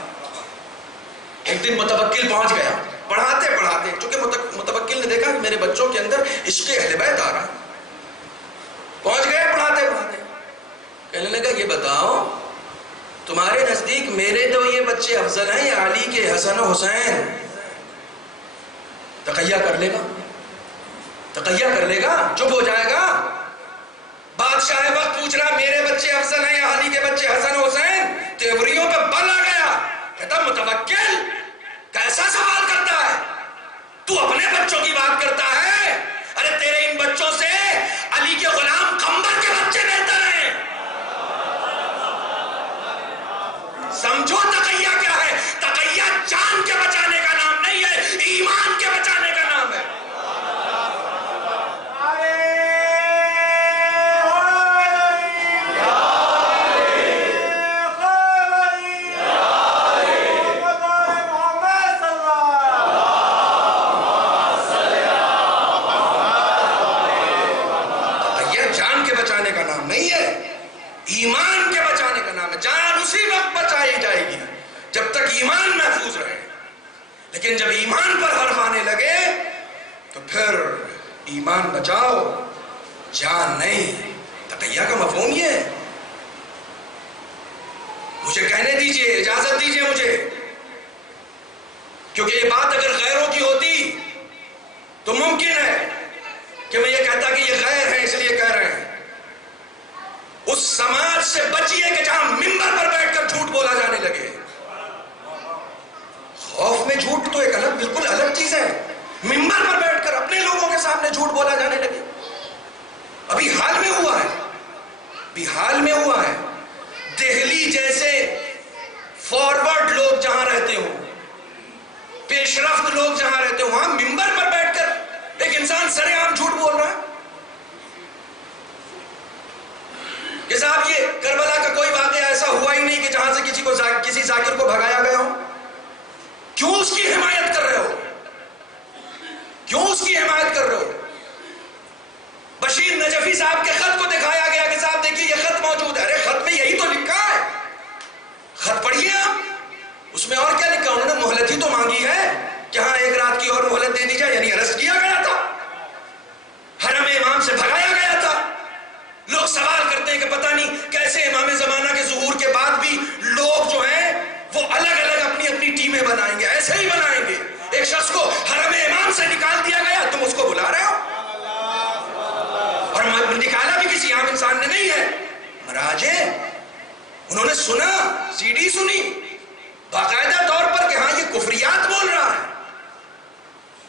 ایک دن متوکل پہنچ گیا، پڑھاتے پڑھاتے چونکہ متوکل نے دیکھا کہ میرے بچوں کے اندر عشق اہل بیت آ رہا ہے. پہنچ گئے پڑھاتے پڑھاتے، کہنے لگا یہ بتاؤ تمہارے نزدیک میرے تو یہ بچے افضل ہیں یا علی کے حسن و حسین؟ تقیہ کر لے گا، تقیہ کر لے گا، چپ ہو جائے گا. بادشاہ وقت پوچھ رہا میرے بچے افضل ہیں یا علی کے بچے حسن و حسین؟ تیوریوں پہ بل آ گیا. کہتا متوکل کیسا سوال کرتا ہے؟ تو اپنے بچوں کی بات کرتا ہے؟ ارے تیرے ان بچوں سے علی کے غلام قمبر کے بچے بہتر ہیں. بچانے کا نام نہیں ہے، ایمان کے بچانے کا نام ہے۔ جان اسی وقت بچائی جائے گی جب تک ایمان محفوظ رہے، لیکن جب ایمان پر حرف آنے لگے تو پھر ایمان بچاؤ، جان نہیں۔ تقیہ کا مفہوم یہ ہے۔ مجھے کہنے دیجئے، اجازت دیجئے مجھے، کیونکہ یہ بات اگر غیروں کی ہوتی تو ممکن ہے کہ میں یہ کہتا کہ یہ غیر ہیں اس لیے کہہ رہے ہیں۔ اس سماج سے بچیے کہ جہاں منبر پر بیٹھ کر جھوٹ بولا جانے لگے۔ خوف میں جھوٹ تو ایک الگ، بالکل الگ چیز ہے۔ منبر پر بیٹھ کر اپنے لوگوں کے سامنے جھوٹ بولا جانے لگے۔ ابھی حال میں ہوا ہے، ابھی حال میں ہوا ہے، دہلی جیسے فارورڈ لوگ جہاں رہتے ہوں، پیش رفت لوگ جہاں رہتے ہوں، وہاں منبر پر بیٹھ کر ایک انسان سرے عام جھوٹ بول رہا ہے کہ صاحب یہ کربلا کا کوئی واقعہ ایسا ہوا ہی نہیں کہ جہاں سے کسی ذاکر کو بھگایا گیا ہو۔ کیوں اس کی حمایت کر رہے ہو؟ کیوں اس کی حمایت کر رہے ہو؟ بشیر نجفی صاحب کے خط کو دکھایا گیا کہ صاحب دیکھیے یہ خط موجود ہے۔ ارے خط میں یہی تو لکھا ہے، خط پڑھیے آپ، اس میں اور کیا لکھا؟ انہوں نے مہلت ہی تو مانگی ہے کہ ہاں ایک رات کی اور مہلت دے دی جائے، یعنی ارسٹ کیا گیا تھا، حرم امام سے بھگایا گیا تھا۔ لوگ سوال کرتے ہیں کہ پتہ نہیں کیسے امام زمانہ کے ظہور کے بعد بھی لوگ جو ہیں وہ الگ الگ اپنی اپنی ٹیمیں بنائیں گے، ایسے ہی بنائیں گے۔ ایک شخص کو حرم امام سے نکال دیا گیا، تم اس کو بلا رہے ہو، اور نکالا بھی کسی عام انسان نے نہیں ہے، مراجے انہوں نے سنا، سی ڈی سنی باقاعدہ طور پر کہ ہاں یہ کفریات بول رہا ہے۔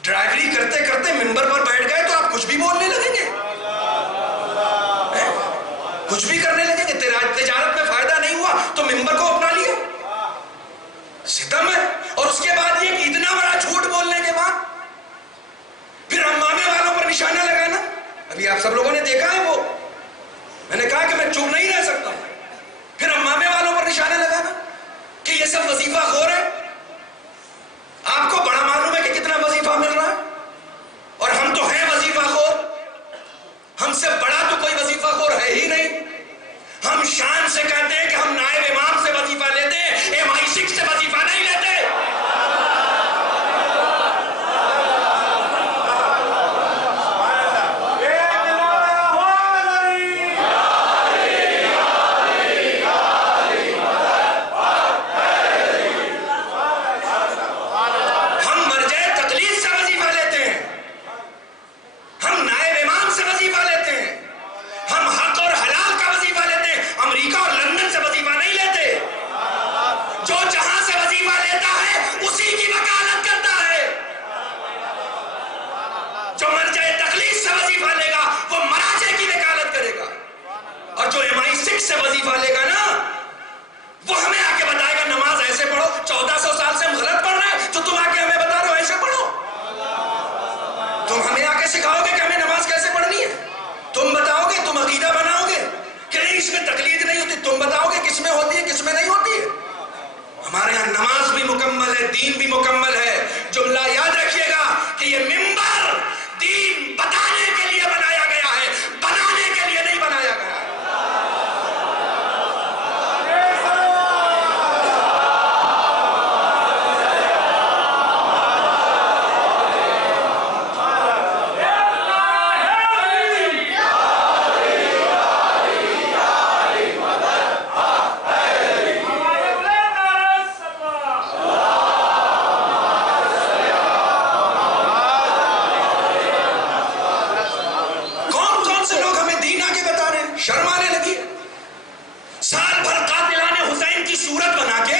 ڈرائیوری کرتے کرتے منبر پر بیٹھ گئے تو آپ کچھ بھی بولنے لگیں گے، کچھ بھی کرنے لگیں گے۔ تجارت میں فائدہ نہیں ہوا تو ممبر کو اپنا لیا، ستم ہے۔ اور اس کے بعد یہ کہ اتنا بڑا جھوٹ بولنے کے بعد پھر امامے والوں پر نشانہ لگانا۔ ابھی آپ سب لوگوں نے دیکھا ہے، وہ میں نے کہا کہ میں چپ نہیں رہ سکتا ہوں، پھر امامے والوں پر نشانہ لگانا کہ یہ سب وظیفہ خور ہے۔ آپ کو بڑا معلوم ہے کہ کتنا وظیفہ مل رہا ہے، اور ہم تو ہیں وظیفہ خور، ہم سے بڑا تو کوئی وظیفہ خور ہے ہی نہیں۔ ہم شان سے کہتے ہیں کہ ہم نائب امام سے وظیفہ لیتے ہیں، MI6 سے وظیفہ نہیں لیتے۔ سے وظیفہ لے گا نا، وہ ہمیں آ کے بتائے گا نماز ایسے پڑھو۔ 1400 سال سے ہم غلط پڑھ رہے ہیں تو تم آ کے ہمیں بتا رہے ہو ایسے پڑھو۔ تم ہمیں آ کے سکھاؤ گے کہ ہمیں نماز کیسے پڑھنی ہے، تم بتاؤ گے، تم عقیدہ بناؤ گے کہ نہیں اس میں تقلید نہیں ہوتی، تم بتاؤ گے کس میں ہوتی ہے کس میں نہیں ہوتی ہے۔ ہمارے یہاں نماز بھی مکمل ہے، دین بھی مکمل ہے۔ جملہ یاد رکھیے گا کہ یہ منبر دین بتانے کے لیے بنایا گیا ہے، بنانے کے لیے نہیں بنایا گیا ہے۔ شرمانے لگی، سال بھر قاتلان حسین کی صورت بنا کے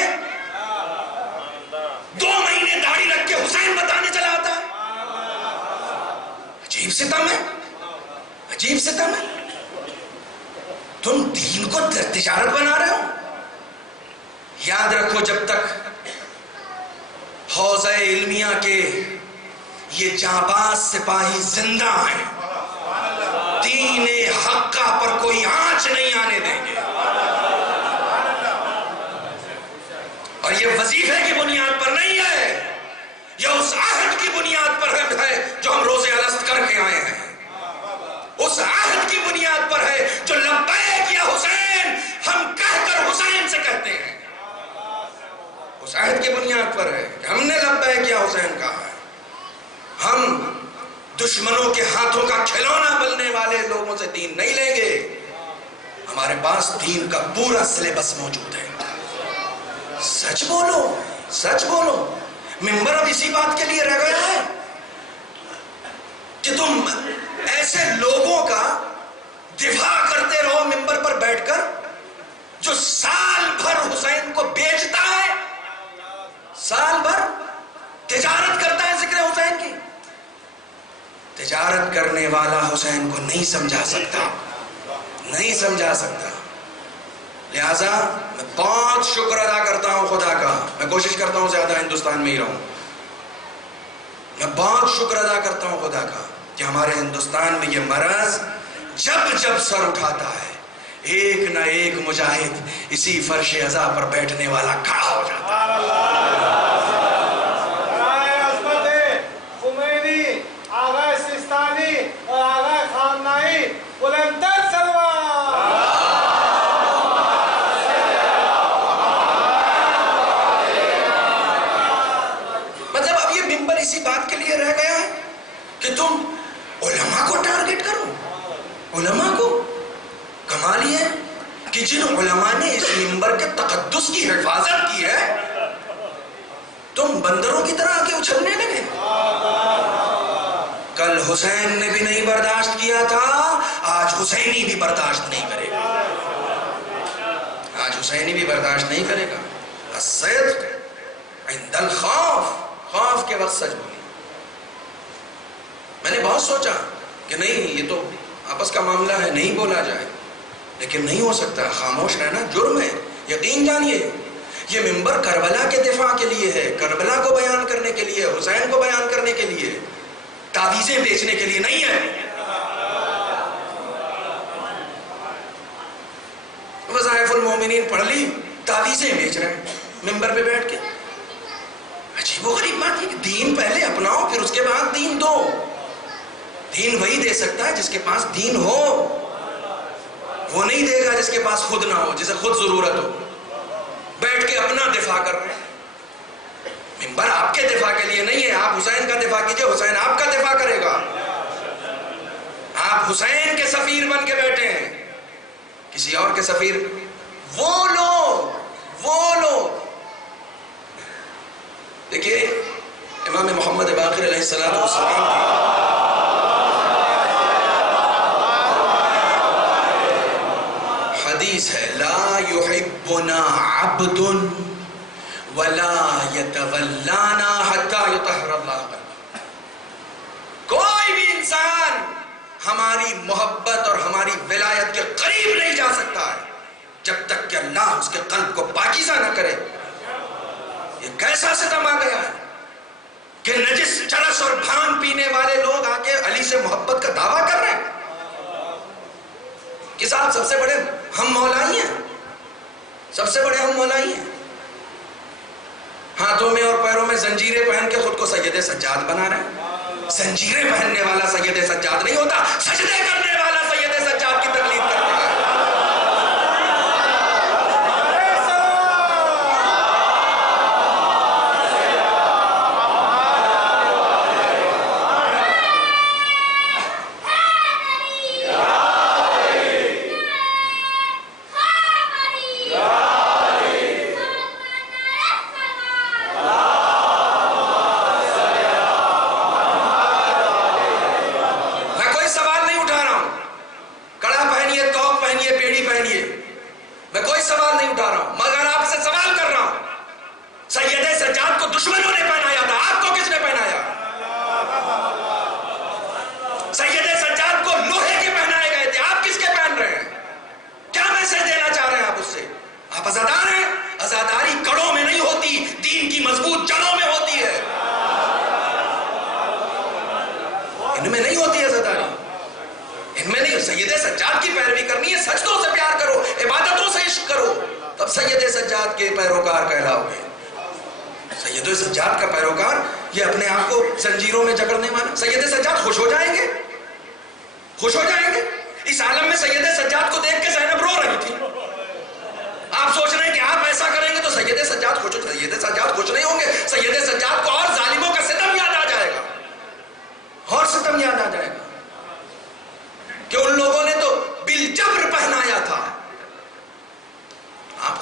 2 مہینے داڑھی رکھ کے حسین بتانے چلا آتا ہے۔ عجیب ستم ہے، عجیب ستم ہے۔ تم دین کو تجارت بنا رہے ہو۔ یاد رکھو جب تک حوزہ علمیہ کے یہ جانباز سپاہی زندہ ہیں، دین حقہ پر کوئی آنچ نہیں آنے دیں گے۔ اور یہ وظیفے کی بنیاد پر نہیں ہے، یہ اس عہد کی بنیاد پر ہے جو ہم روزے الست کر کے آئے ہیں، اس عہد کی بنیاد پر ہے جو پاس دین کا پورا سلیبس موجود ہے. سچ بولو، سچ بولو. ممبر اب اسی بات کے لیے رہ گیا ہے کہ تم ایسے لوگوں کا دفاع کرتے رہو ممبر پر بیٹھ کر جو سال بھر حسین کو بیچتا ہے، سال بھر تجارت کرتا ہے ذکر حسین کی. تجارت کرنے والا حسین کو نہیں سمجھا سکتا، نہیں سمجھا سکتا. لہذا میں بہت شکر ادا کرتا ہوں خدا کا. میں کوشش کرتا ہوں زیادہ ہندوستان میں ہی رہوں. میں بہت شکر ادا کرتا ہوں خدا کا کہ ہمارے ہندوستان میں یہ مرض جب جب سر اٹھاتا ہے ایک نہ ایک مجاہد اسی فرش عزا پر بیٹھنے والا کھڑا ہو جاتا ہے. اسی بات کے لیے رہ گیا ہے کہ تم علماء کو ٹارگٹ کرو. علماء کو کمال یہ ہے کہ جن علماء نے اس منبر کے تقدس کی حفاظت کی ہے تم بندروں کی طرح آگے اچھلنے لگے. کل حسین نے بھی نہیں برداشت کیا تھا، آج حسینی بھی برداشت نہیں کرے گا. آج حسینی بھی برداشت نہیں کرے گا. الصدق عند الخوف، خوف کے وقت سچ بولی. میں نے بہت سوچا کہ نہیں یہ تو آپس کا معاملہ ہے، نہیں بولا جائے، لیکن نہیں ہو سکتا. خاموش رہنا جرم ہے. یقین جانیے یہ منبر کربلا کے دفاع کے لیے ہے، کربلا کو بیان کرنے کے لیے، حسین کو بیان کرنے کے لیے، تعویذیں بیچنے کے لیے نہیں ہے. وظائف المومنین پڑھ لی، تعویذیں بیچ رہے ہیں منبر پہ بیٹھ کے. عجیب و غریب بات ہے کہ دین پہلے اپناؤ پھر اس کے بعد دین دو. دین وہی دے سکتا ہے جس کے پاس دین ہو. وہ نہیں دے گا جس کے پاس خود نہ ہو، جسے خود ضرورت ہو. بیٹھ کے اپنا دفاع کر رہے ہیں. منبر آپ کے دفاع کے لیے نہیں ہے. آپ حسین کا دفاع کیجئے، حسین آپ کا دفاع کرے گا. آپ حسین کے سفیر بن کے بیٹھے ہیں، کسی اور کے سفیر وہ لوگ. دیکھیے امام محمد باقر علیہ السلام کی حدیث ہے، لا يحبنا عبد ولا يتولانا حتى يطهر الله قلبه. کوئی بھی انسان ہماری محبت اور ہماری ولایت کے قریب نہیں جا سکتا ہے جب تک کہ اللہ اس کے قلب کو پاکیزہ نہ کرے. یہ کیسا ستم آ گیا ہے کہ نجس چرس اور بھانگ پینے والے لوگ آ کے علی سے محبت کا دعویٰ کر رہے ہیں. کہ صاحب سب سے بڑے ہم مولائی ہیں، سب سے بڑے ہم مولائی ہیں. ہاتھوں میں اور پیروں میں زنجیریں پہن کے خود کو سید سجاد بنا رہے ہیں. زنجیریں پہننے والا سید سجاد نہیں ہوتا، سجدے کرنے والا سید سجاد کی تقلید کرتا ہے.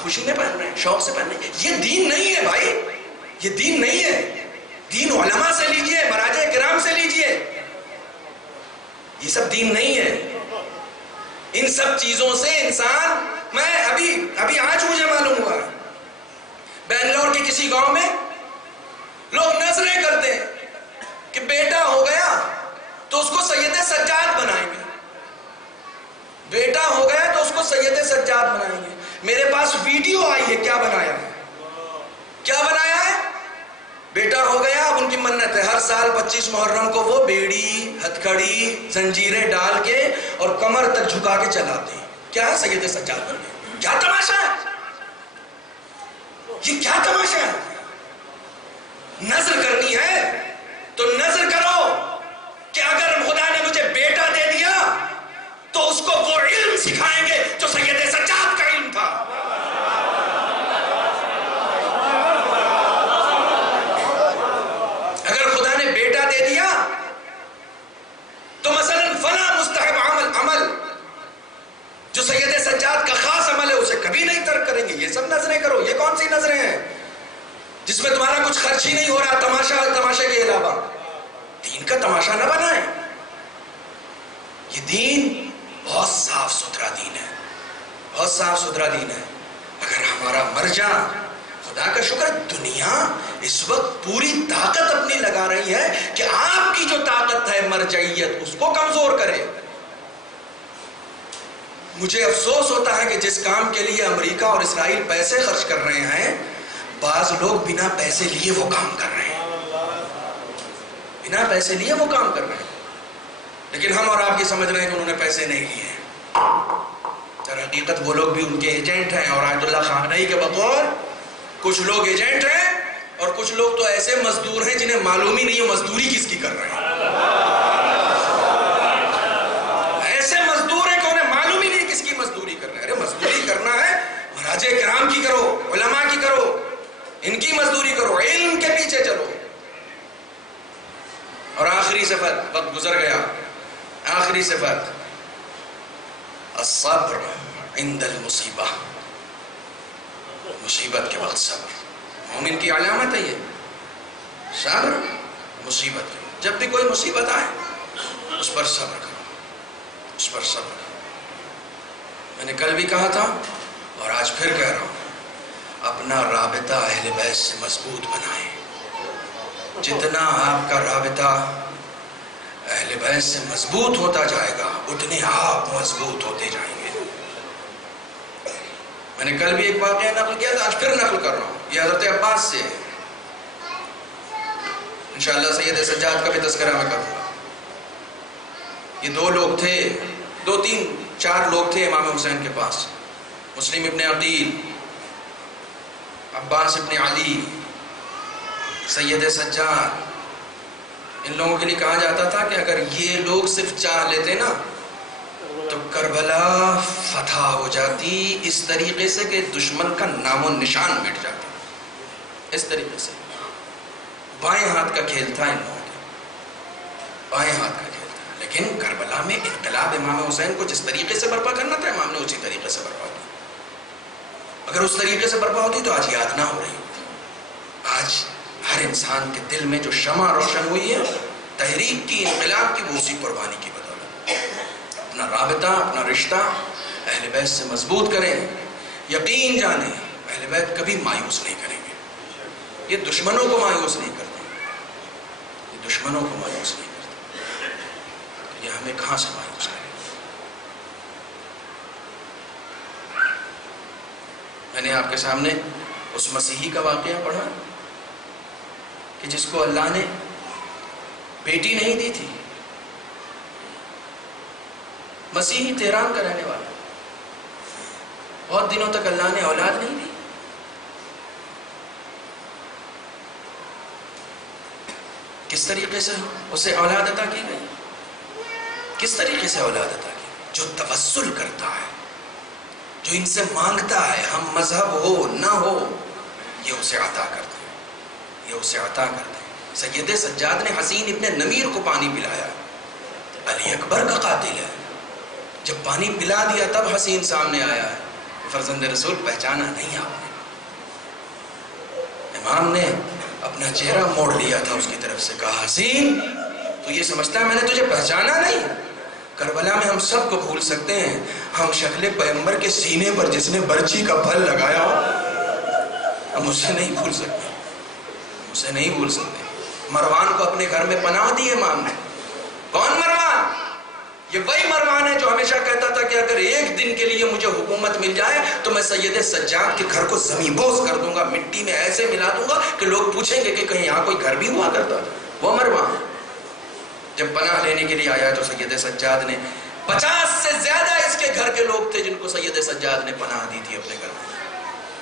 خوشی میں پہن رہے ہیں، شوق سے پہن رہے ہیں. یہ دین نہیں ہے بھائی، یہ دین نہیں ہے. دین علماء سے لیجئے، مراجع کرام سے لیجئے. یہ سب دین نہیں ہے. ان سب چیزوں سے انسان، میں ابھی آج مجھے معلوم ہوا بنگلور کے کسی گاؤں میں لوگ نظریں کرتے ہیں کہ بیٹا ہو گیا تو اس کو سید سجاد بنائیں گے، بیٹا ہو گیا تو اس کو سید سجاد بنائیں گے. میرے پاس ویڈیو آئی ہے، کیا بنایا ہے، کیا بنایا ہے. بیٹا ہو گیا، اب ان کی منت ہے ہر سال 25 محرم کو وہ بیڑی، ہتھکڑی، زنجیریں ڈال کے اور کمر تک جھکا کے چلاتے ہیں. کیا ہے، سید سجاد بن گئے. کیا تماشا ہے یہ، کیا تماشا ہے. نظر کرنی ہے تو نظر کرو کہ اگر خدا نے مجھے بیٹا دے دیا تو اس کو وہ علم سکھائیں گے جو سید سجاد کا علم تھا. اگر خدا نے بیٹا دے دیا تو مثلا فلاں مستحب عمل جو سید سجاد کا خاص عمل ہے اسے کبھی نہیں ترک کریں گے. یہ سب نظریں کرو. یہ کون سی نظریں ہیں جس میں تمہارا کچھ خرچ ہی نہیں ہو رہا، تماشے کے علاوہ. دین کا تماشا نہ بنائیں. یہ دین بہت صاف ستھرا دین ہے، بہت صاف ستھرا دین ہے. اگر ہمارا مرجع، خدا کا شکر، دنیا اس وقت پوری طاقت اپنی لگا رہی ہے کہ آپ کی جو طاقت ہے مرجعیت اس کو کمزور کرے. مجھے افسوس ہوتا ہے کہ جس کام کے لیے امریکہ اور اسرائیل پیسے خرچ کر رہے ہیں، بعض لوگ بنا پیسے لیے وہ کام کر رہے ہیں، بنا پیسے لیے وہ کام کر رہے ہیں. لیکن ہم اور آپ یہ سمجھ رہے ہیں کہ انہوں نے پیسے نہیں لیے ہیں. در حقیقت وہ لوگ بھی ان کے ایجنٹ ہیں. اور آیت اللہ خامنئی کے بطور کچھ لوگ ایجنٹ ہیں اور کچھ لوگ تو ایسے مزدور ہیں جنہیں معلوم ہی نہیں ہے مزدوری کس کی کر رہے ہیں. ایسے مزدور ہیں کہ انہیں معلوم ہی نہیں کس کی مزدوری کر رہے ہیں. ارے مزدوری کرنا ہے مراجع کرام کی کرو، علماء کی کرو، ان کی مزدوری کرو، علم کے پیچھے چلو. اور آخری صفت، وقت گزر گیا، آخری صفت الصبر عند المصیبہ. مصیبت کے وقت صبر. مومن کی علامت ہے یہ صبر. مصیبت کے وقت جب بھی کوئی مصیبت آئے اس پر صبر کرو، اس پر صبر کرو. میں نے کل بھی کہا تھا اور آج پھر کہہ رہا ہوں، اپنا رابطہ اہل بیت سے مضبوط بنائیں. جتنا آپ کا رابطہ اہل بیت سے مضبوط ہوتا جائے گا اتنے آپ مضبوط ہوتے جائیں گے. میں نے کل بھی ایک واقعہ نقل کیا تھا، آج پھر نقل کر رہا ہوں. یہ حضرت عباس سے ہے. انشاءاللہ سید سجاد کا بھی تذکرہ میں کروں گا. یہ دو لوگ تھے، 2 3 4 لوگ تھے امام حسین کے پاس. مسلم ابن عقیل، عباس ابن علی، سید سجاد. ان لوگوں کے لیے کہا جاتا تھا کہ اگر یہ لوگ صرف چاہ لیتے نا تو کربلا فتح ہو جاتی اس طریقے سے کہ دشمن کا نام و نشان مٹ جاتا. اس طریقے سے بائیں ہاتھ کا کھیل تھا ان لوگوں کے، بائیں ہاتھ کا کھیل تھا. لیکن کربلا میں انقلاب امام حسین کو جس طریقے سے برپا کرنا تھا امام نے اسی طریقے سے برپا کیا. اگر اس طریقے سے برپا ہوتی تو آج یاد نہ ہو رہی ہوتی. آج ہر انسان کے دل میں جو شمع روشن ہوئی ہے تحریک کی، انقلاب کی، وہ اسی قربانی کی بدولت. اپنا رابطہ، اپنا رشتہ اہل بیت سے مضبوط کریں. یقین جانیں اہل بیت کبھی مایوس نہیں کریں گے. یہ دشمنوں کو مایوس نہیں کرتے، یہ دشمنوں کو مایوس نہیں کرتے. یہ ہمیں کہاں سے مایوس کریں؟ میں نے آپ کے سامنے اس مسیحی کا واقعہ پڑھا کہ جس کو اللہ نے بیٹی نہیں دی تھی. مسیحی تہران کا رہنے والا، بہت دنوں تک اللہ نے اولاد نہیں دی. کس طریقے سے اسے اولاد عطا کی گئی؟ کس طریقے سے اولاد عطا کی؟ جو توسل کرتا ہے، جو ان سے مانگتا ہے، ہم مذہب ہو نہ ہو، یہ اسے عطا کرتے ہیں، یہ اسے عطا کرتے ہیں. سید سجاد نے حسین ابن نمیر کو پانی پلایا. علی اکبر کا قاتل ہے، جب پانی پلا دیا تب حسین سامنے آیا ہے. فرزند رسول پہچانا نہیں آپ نے؟ امام نے اپنا چہرہ موڑ لیا تھا اس کی طرف سے، کہا حسین تو یہ سمجھتا ہے میں نے تجھے پہچانا نہیں؟ کربلا میں ہم سب کو بھول سکتے ہیں، ہم شکل پیغمبر کے سینے پر جس نے برچی کا پھل لگایا ہو ہم اسے نہیں بھول سکتے، اسے نہیں بھول سکتے۔ مروان کو اپنے گھر میں پناہ دی امام نے۔ کون مروان؟ یہ وہی مروان ہے جو ہمیشہ کہتا تھا کہ اگر ایک دن کے لیے مجھے حکومت مل جائے تو میں سید سجاد کے گھر کو زمین بوس کر دوں گا، مٹی میں ایسے ملا دوں گا کہ لوگ پوچھیں گے کہ کہیں یہاں کوئی گھر بھی ہوا کرتا تھا۔ وہ مروان جب پناہ لینے کے لیے آیا تو سید سجاد نے 50 سے زیادہ اس کے گھر کے لوگ تھے جن کو سید سجاد نے پناہ دی تھی اپنے گھر میں،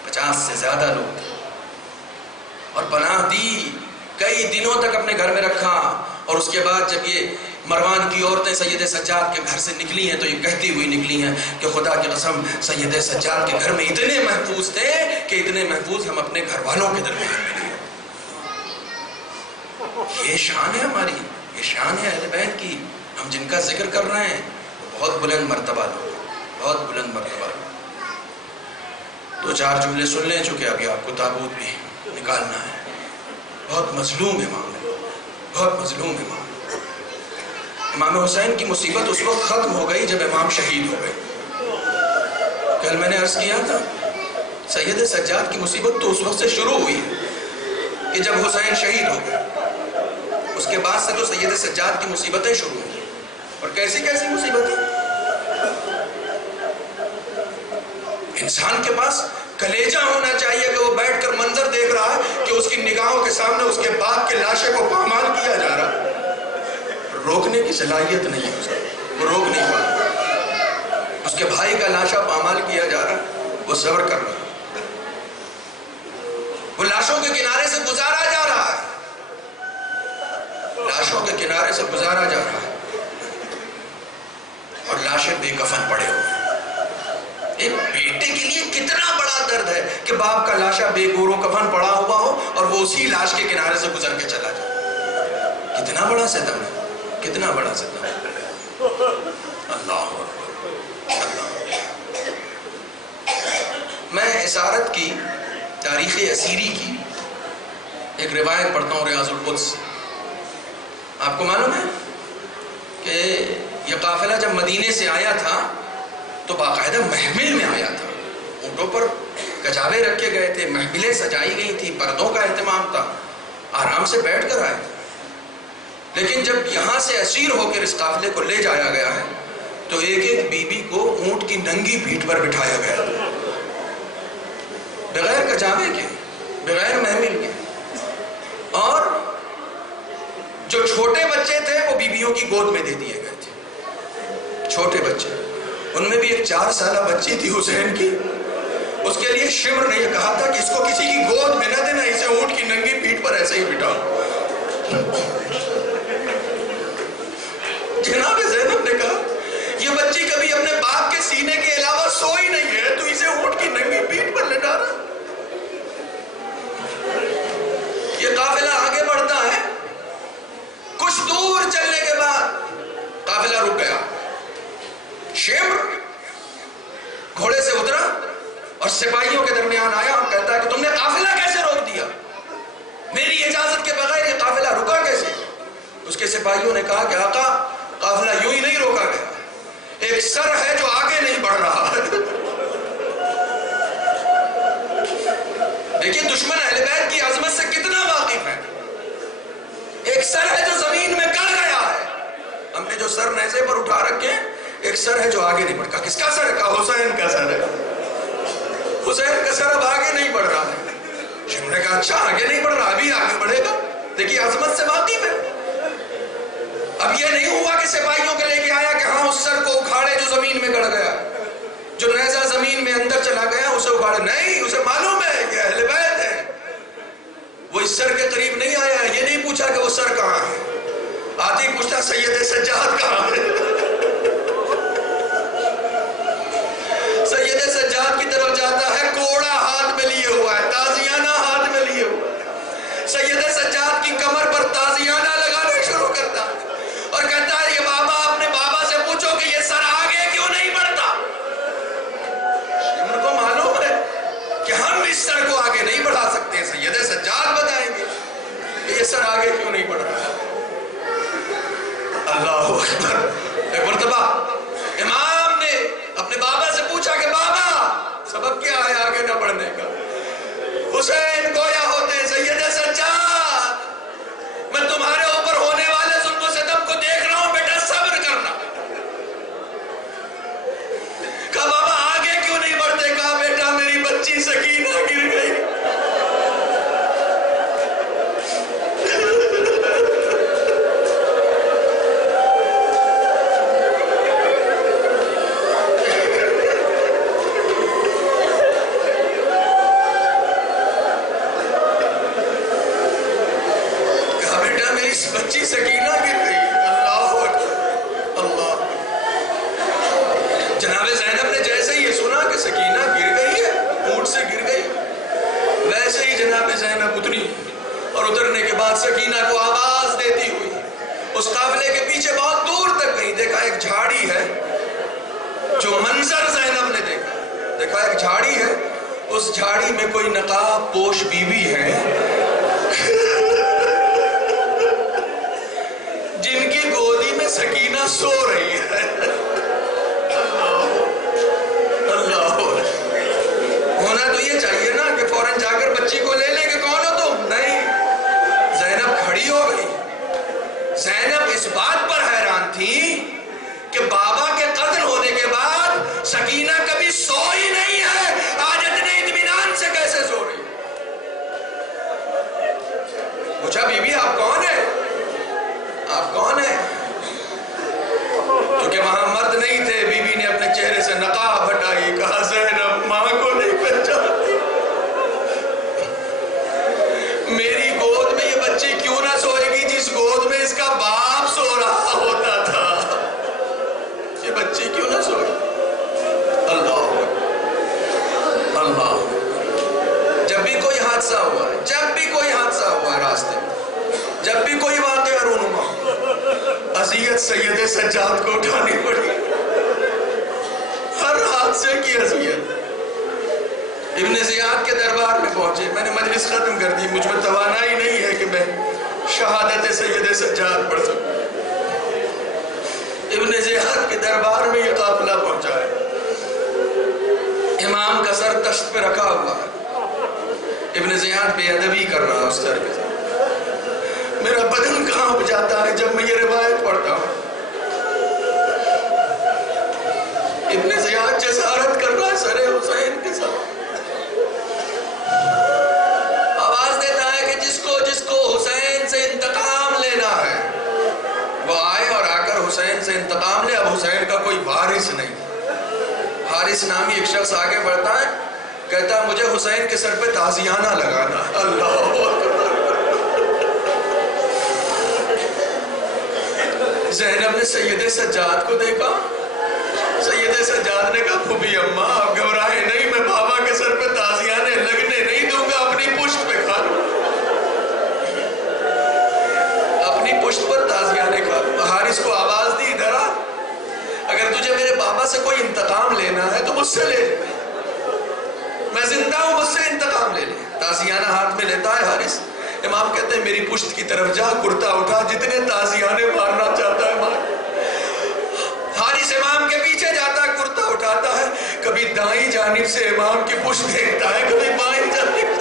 50 سے زیادہ لوگ تھے، اور پناہ دی، کئی دنوں تک اپنے گھر میں رکھا۔ اور اس کے بعد جب یہ مروان کی عورتیں سید سجاد کے گھر سے نکلی ہیں تو یہ کہتی ہوئی نکلی ہیں کہ خدا کی قسم سید سجاد کے گھر میں اتنے محفوظ تھے کہ اتنے محفوظ ہم اپنے گھر والوں کے درمیان میں نہیں۔ یہ شان ہے ہماری، یہ شان ہے اہل بیت کی، ہم جن کا ذکر کر رہے ہیں بہت بلند مرتبہ لوگ، بہت بلند مرتبہ لوگ۔ دو چار جملے سن لیں چونکہ ابھی آپ کو تابوت بھی نکالنا ہے۔ بہت مظلوم امام ہے، بہت مظلوم امام۔ امام حسین کی مصیبت اس وقت ختم ہو گئی جب امام شہید ہو گئے۔ کل میں نے عرض کیا تھا سید سجاد کی مصیبت تو اس وقت سے شروع ہوئی ہے کہ جب حسین شہید ہو گئے، اس کے بعد سے تو سید سجاد کی مصیبتیں شروع ہوئی، اور کیسی کیسی مصیبتیں۔ انسان کے پاس کلیجہ ہونا چاہیے کہ وہ بیٹھ کر منظر دیکھ رہا ہے کہ اس کی نگاہوں کے سامنے اس کے باپ کے لاشے کو پامال کیا جا رہا ہے، روکنے کی صلاحیت نہیں ہے اس کو، وہ روک نہیں پاتا۔ اس کے بھائی کا لاشا پامال کیا جا رہا ہے، وہ صبر کر رہا ہے، وہ لاشوں کے کنارے سے گزارا جا رہا ہے، لاشوں کے کنارے سے گزارا جا رہا ہے، اور لاشیں بے کفن پڑے ہوئے ہیں۔ ایک بیٹے کے لیے کتنا بڑا درد ہے کہ باپ کا لاشا بے گور و کفن پڑا ہوا ہو اور وہ اسی لاش کے کنارے سے گزر کے چلا جائے۔ کتنا بڑا ستم ہے، کتنا بڑا ستم ہے۔ اللہ اللہ۔ میں اسارت کی، تاریخ اسیری کی ایک روایت پڑھتا ہوں، ریاض القدس۔ آپ کو معلوم ہے کہ یہ قافلہ جب مدینے سے آیا تھا تو باقاعدہ محمل میں آیا تھا، اونٹوں پر کجاوے رکھے گئے تھے، محملیں سجائی گئی تھی، پردوں کا اہتمام تھا، آرام سے بیٹھ کر آئے تھے۔ لیکن جب یہاں سے اسیر ہو کر اس قافلے کو لے جایا گیا ہے تو ایک ایک بی بی کو اونٹ کی ننگی پیٹھ پر بٹھایا گیا تھا، بغیر کجاوے کے، بغیر محمل کے، اور جو چھوٹے بچے تھے وہ بیویوں کی گود میں دے دیے گئے تھے، چھوٹے بچے۔ ان میں بھی ایک 4 سالہ بچی تھی حسین کی، اس کے لیے شمر نے یہ کہا تھا کہ اس کو کسی کی گود میں نہ دینا، اسے اونٹ کی ننگی پیٹھ پر ایسے ہی بٹھاؤ۔ جناب زینب نے کہا یہ بچی کبھی اپنے باپ کے سینے کے علاوہ سوئی نہیں ہے، تو اسے اونٹ کی ننگی پیٹھ پر لٹا رہا۔ یہ قافلہ آگے بڑھتا ہے، کچھ دور چلنے کے بعد قافلہ رک گیا۔ شمر گھوڑے سے اترا اور سپاہیوں کے درمیان آیا اور کہتا ہے کہ تم نے قافلہ کیسے روک دیا؟ میری اجازت کے بغیر یہ قافلہ رکا کیسے؟ اس کے سپاہیوں نے کہا کہ آقا قافلہ یوں ہی نہیں روکا گیا، ایک سر ہے جو آگے نہیں بڑھ رہا ہے۔ دیکھیے دشمن اہل بیت کی عظمت سے کتنا واقف ہے۔ ایک سر ہے جو زمین میں گڑ گیا ہے، ہم نے جو سر نیزے پر اٹھا رکھے، ایک سر ہے جو آگے نہیں بڑھا۔ کس کا سر ہے؟ کہا حسین کا سر ہے۔ حسین کا سر اب آگے نہیں بڑھ رہا ہے۔ شمر نے کہا اچھا آگے نہیں بڑھ رہا، ابھی آگے بڑھے گا۔ دیکھیے عظمت سے واقف ہے۔ اب یہ نہیں ہوا کہ سپاہیوں کے لے کے آیا کہ ہاں اس سر کو اکھاڑے جو زمین میں گڑ گیا، جو نیزہ زمین میں اندر چلا گیا اسے اکھاڑے، نہیں، اسے معلوم ہے یہ اہل بیت ہے۔ وہ اس سر کے قریب نہیں آیا، یہ نہیں پوچھا کہ وہ سر کہاں ہے، آتی پوچھتا سید سجاد کہاں ہے۔ سید سجاد کی طرف جاتا ہے، کوڑا ہاتھ میں لیے ہوا ہے، تازیانہ ہاتھ میں لیے ہوا ہے۔ سید سجاد کی کمر پر تازیانہ لگانا شروع کرتا ہے اور کہتا ہے یہ بابا اپنے بابا سے پوچھو کہ یہ سر آگے کیوں نہیں بڑھتا۔ شمر کو ہوتے سید سجاد بتائیں گے کہ یہ سر آگے کیوں نہیں بڑھ رہا. اللہ اکبر. ایک مرتبہ امام نے اپنے بابا سے پوچھا کہ بابا سبب کیا ہے آگے نہ بڑھنے کا؟ حسین گویا ہوتے سید سجاد میں تمہارے اوپر ہونے والے ظلم و ستم کو دیکھ رہا ہوں بیٹا صبر کرنا. کہا بابا آگے کیوں نہیں بڑھتے؟ کہا بیٹا میری بچی سکینہ گر گئی. بچی سکینہ گر گئی. اللہ اکبر اللہ. جناب زینب نے جیسے ہی یہ سنا کہ سکینہ گر گئی ہے، اونٹ سے گر گئی، ویسے ہی جناب زینب اتری اور اترنے کے بعد سکینہ کو آواز دیتی ہوئی اس قافلے کے پیچھے بہت دور تک گئی. دیکھا ایک جھاڑی ہے، جو منظر زینب نے دیکھا ایک جھاڑی ہے، اس جھاڑی میں کوئی نقاب پوش بیوی ہے جن کی گودی میں سکینہ سو رہی ہے. اللہ ہونا تو یہ چاہیے نا کہ فوراً جا کر بچی کو لے لے کہ کون ہو تم؟ نہیں، زینب کھڑی ہو گئی. زینب اس بات پر حیران تھی کہ بابا کے قتل ہونے کے بعد سکینہ کبھی سو ہی نہیں ہے، آج اتنے اطمینان سے کیسے سو رہی؟ پوچھا بی بی آپ کون ہیں؟ آپ کون ہیں؟ کیونکہ وہاں مرد نہیں تھے، بی بی نے اپنے چہرے سے نقاب ہٹائی. کہا زینب ماں کو نہیں پہچانتی، میری گود میں یہ بچی کیوں نہ سوئے گی جس گود میں اس کا باپ سو رہا ہوتا تھا؟ یہ بچی کیوں نہ سوئے؟ اللہ اللہ. جب بھی کوئی حادثہ ہوا ہے، جب بھی کوئی حادثہ ہوا ہے راستے میں، جب بھی کوئی واقعہ رونما، اذیت سید سجاد کو اٹھانی پڑی. ہر حادثے کی اذیت. ابن زیاد کے دربار میں پہنچے. میں نے مجلس ختم کر دی، مجھ میں توانائی نہیں ہے کہ میں شہادت سید سجاد پڑھ سکوں. ابن زیاد کے دربار میں یہ قافلہ پہنچا ہے. امام کا سر تشت پہ رکھا ہوا ہے. ابن زیاد بے ادبی کر رہا ہے اس سر کے ساتھ. میرا بدن کانپ جاتا ہے جب میں یہ روایت پڑھتا ہوں. ابن زیاد جسارت کر رہا ہے سر حسین کے ساتھ. آواز دیتا ہے کہ جس کو حسین سے انتقام لینا ہے وہ آئے اور آ کر حسین سے انتقام لے. اب حسین کا کوئی وارث نہیں. حارث نامی ایک شخص آگے بڑھتا ہے، کہتا ہے مجھے حسین کے سر پہ تازیانہ لگانا. اللہ زینب نے سید سجاد کو دیکھا. سید سجاد نے کہا پھوپھی اماں آپ گھبرائیں نہیں، میں بابا کے سر پہ تازیانے لگنے نہیں دوں گا، اپنی پشت پہ کھا لوں، اپنی پشت پر تازیانے کھا لوں. حارث کو آواز دی ادھر آ، اگر تجھے میرے بابا سے کوئی انتقام لینا ہے تو مجھ سے لے، میں زندہ ہوں، مجھ سے انتقام لے لے. تازیانہ ہاتھ میں لیتا ہے حارث. امام کہتے ہیں میری پشت کی طرف جا، کرتا اٹھا، جتنے تازیانے مارنا چاہتا ہے مار. حارث امام کے پیچھے جاتا ہے، کرتا اٹھاتا ہے، کبھی دائیں جانب سے امام کی پشت دیکھتا ہے، کبھی بائیں جانب